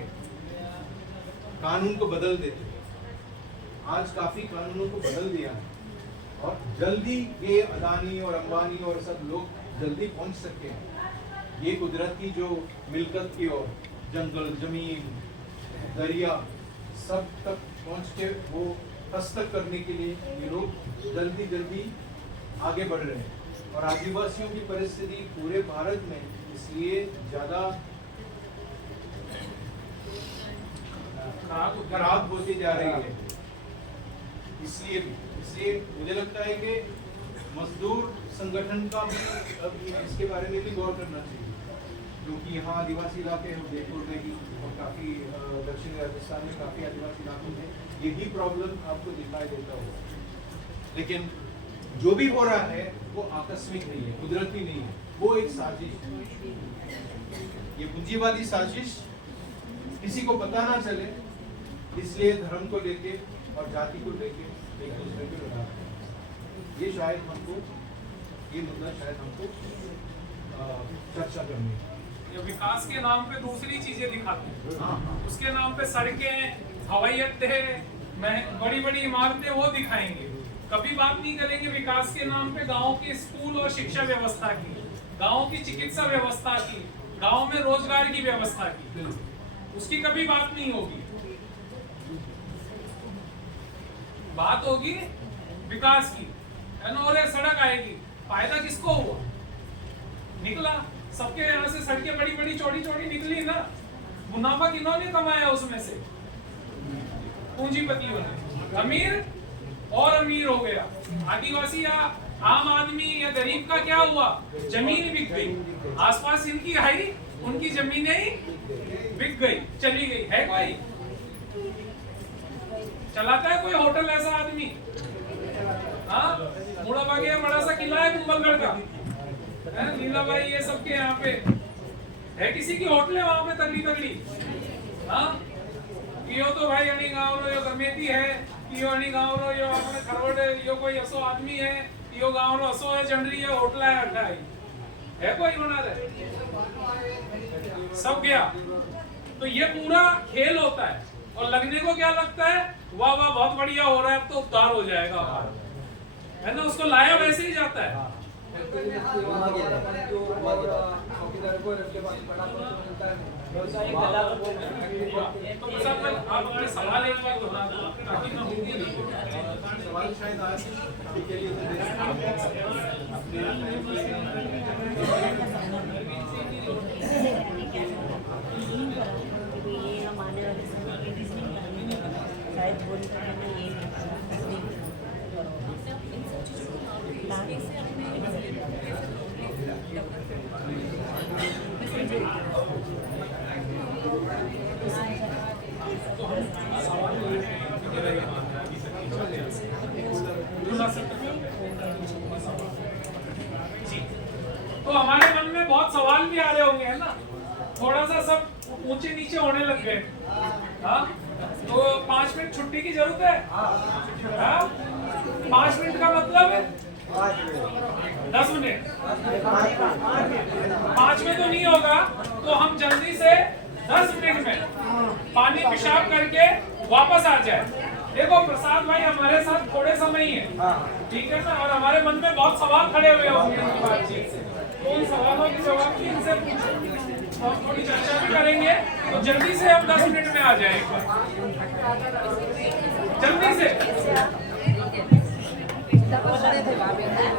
कानून को बदल देते हैं। आज काफी कानूनों को बदल दिया है और जल्दी ये अदानी और अंबानी और सब लोग जल्दी पहुंच सकते हैं। ये कुदरती जो मिलकत की ओर, जंगल, जमीन, दरिया, सब तक पहुंच के वो हस्तक करने के लिए ये लोग जल्दी आगे बढ़ रहे हैं। और आदिवासियों की परिस्थिति पूरे भारत में इसलिए ज़्यादा खराब होती जा रही है। इसलिए मुझे लगता है कि मजदूर संगठन का भी अब इसके बारे में भी गौर करना चाहिए क्योंकि यहाँ आदिवासी इलाके हैं जयपुर में भी और काफ़ी दक्षिणी राजस्थान में काफ़ी आदिवासी इलाकों में यही प्रॉब्लम आपको दिखाई देता होगा। लेकिन जो भी हो रहा है वो आकस्मिक नहीं है, कुदरती नहीं है, वो एक साजिश है। ये पूंजीवादी साजिश किसी को पता ना चले इसलिए धर्म को लेके और जाति को लेके एक दूसरे को लड़ा रहे हैं। ये शायद हमको ये मुद्दा शायद हमको चर्चा करनी है। विकास के नाम पे दूसरी चीजें दिखाते हैं, उसके नाम पे सड़कें, हवाई अड्डे, बड़ी बड़ी इमारतें वो दिखाएंगे। कभी बात नहीं करेंगे विकास के नाम पे गांव की स्कूल और शिक्षा व्यवस्था की, गांव की चिकित्सा व्यवस्था की, गांव में रोजगार की व्यवस्था की, उसकी कभी बात नहीं होगी। बात होगी विकास की, है ना। और सड़क आएगी, फायदा किसको हुआ? निकला सबके यहाँ से सड़कें बड़ी बड़ी चौड़ी चौड़ी निकली ना, मुनाफा किन्होंने कमाया उसमें से? पूंजीपतियों ने। अमीर और अमीर हो गया, आदिवासी या आम आदमी या गरीब का क्या हुआ? जमीन बिक गई, आसपास इनकी आई, उनकी जमीनें ही बिक गई, चली गई। है कोई चलाता है कोई होटल ऐसा आदमी? हाँ, मुड़ा बागिया बड़ा सा किला है कुंभलगढ़ का, लीलाबाई ये सबके यहाँ पे है, किसी की होटल है वहां पे तगड़ी तगड़ी? हाँ, यो तो भाई अनी गाँव रो यो गमेती है, यो अनी गाँव रो यो अपने खरवट यो कोई असो आदमी है, यो गाँव रो असो है जंडरी है, होटल है अड्डा है कोई बना रहे? सब गया। तो ये पूरा खेल होता है और लगने को क्या लगता है? वाह वाह बहुत बढ़िया हो रहा है, अब तो उद्धार हो जाएगा, है ना। उसको लाया वैसे ही जाता है। आप अपने सवाल एक बार दोहरा दो ताकि मैं भूल नहीं जाऊं। सवाल शायद आज के लिए हम आने वाले समय में शायद बोल ये तो हमारे मन में बहुत सवाल भी आ रहे होंगे, है ना। थोड़ा सा सब ऊंचे नीचे होने लग गए। हाँ, तो 5 मिनट छुट्टी की जरूरत है। हाँ, 5 मिनट का मतलब है 10 मिनट। 5 में तो नहीं होगा, तो हम जल्दी से 10 मिनट में पानी पेशाब करके वापस आ जाए। देखो प्रसाद भाई हमारे साथ थोड़े समय ही है, ठीक है ना, और हमारे मन में बहुत सवाल खड़े हुए होंगे इनकी बातचीत से। तो उन सवालों के जवाब इनसे और थोड़ी चर्चा भी करेंगे। तो जल्दी से हम 10 मिनट में आ जाएंगे, जल्दी से।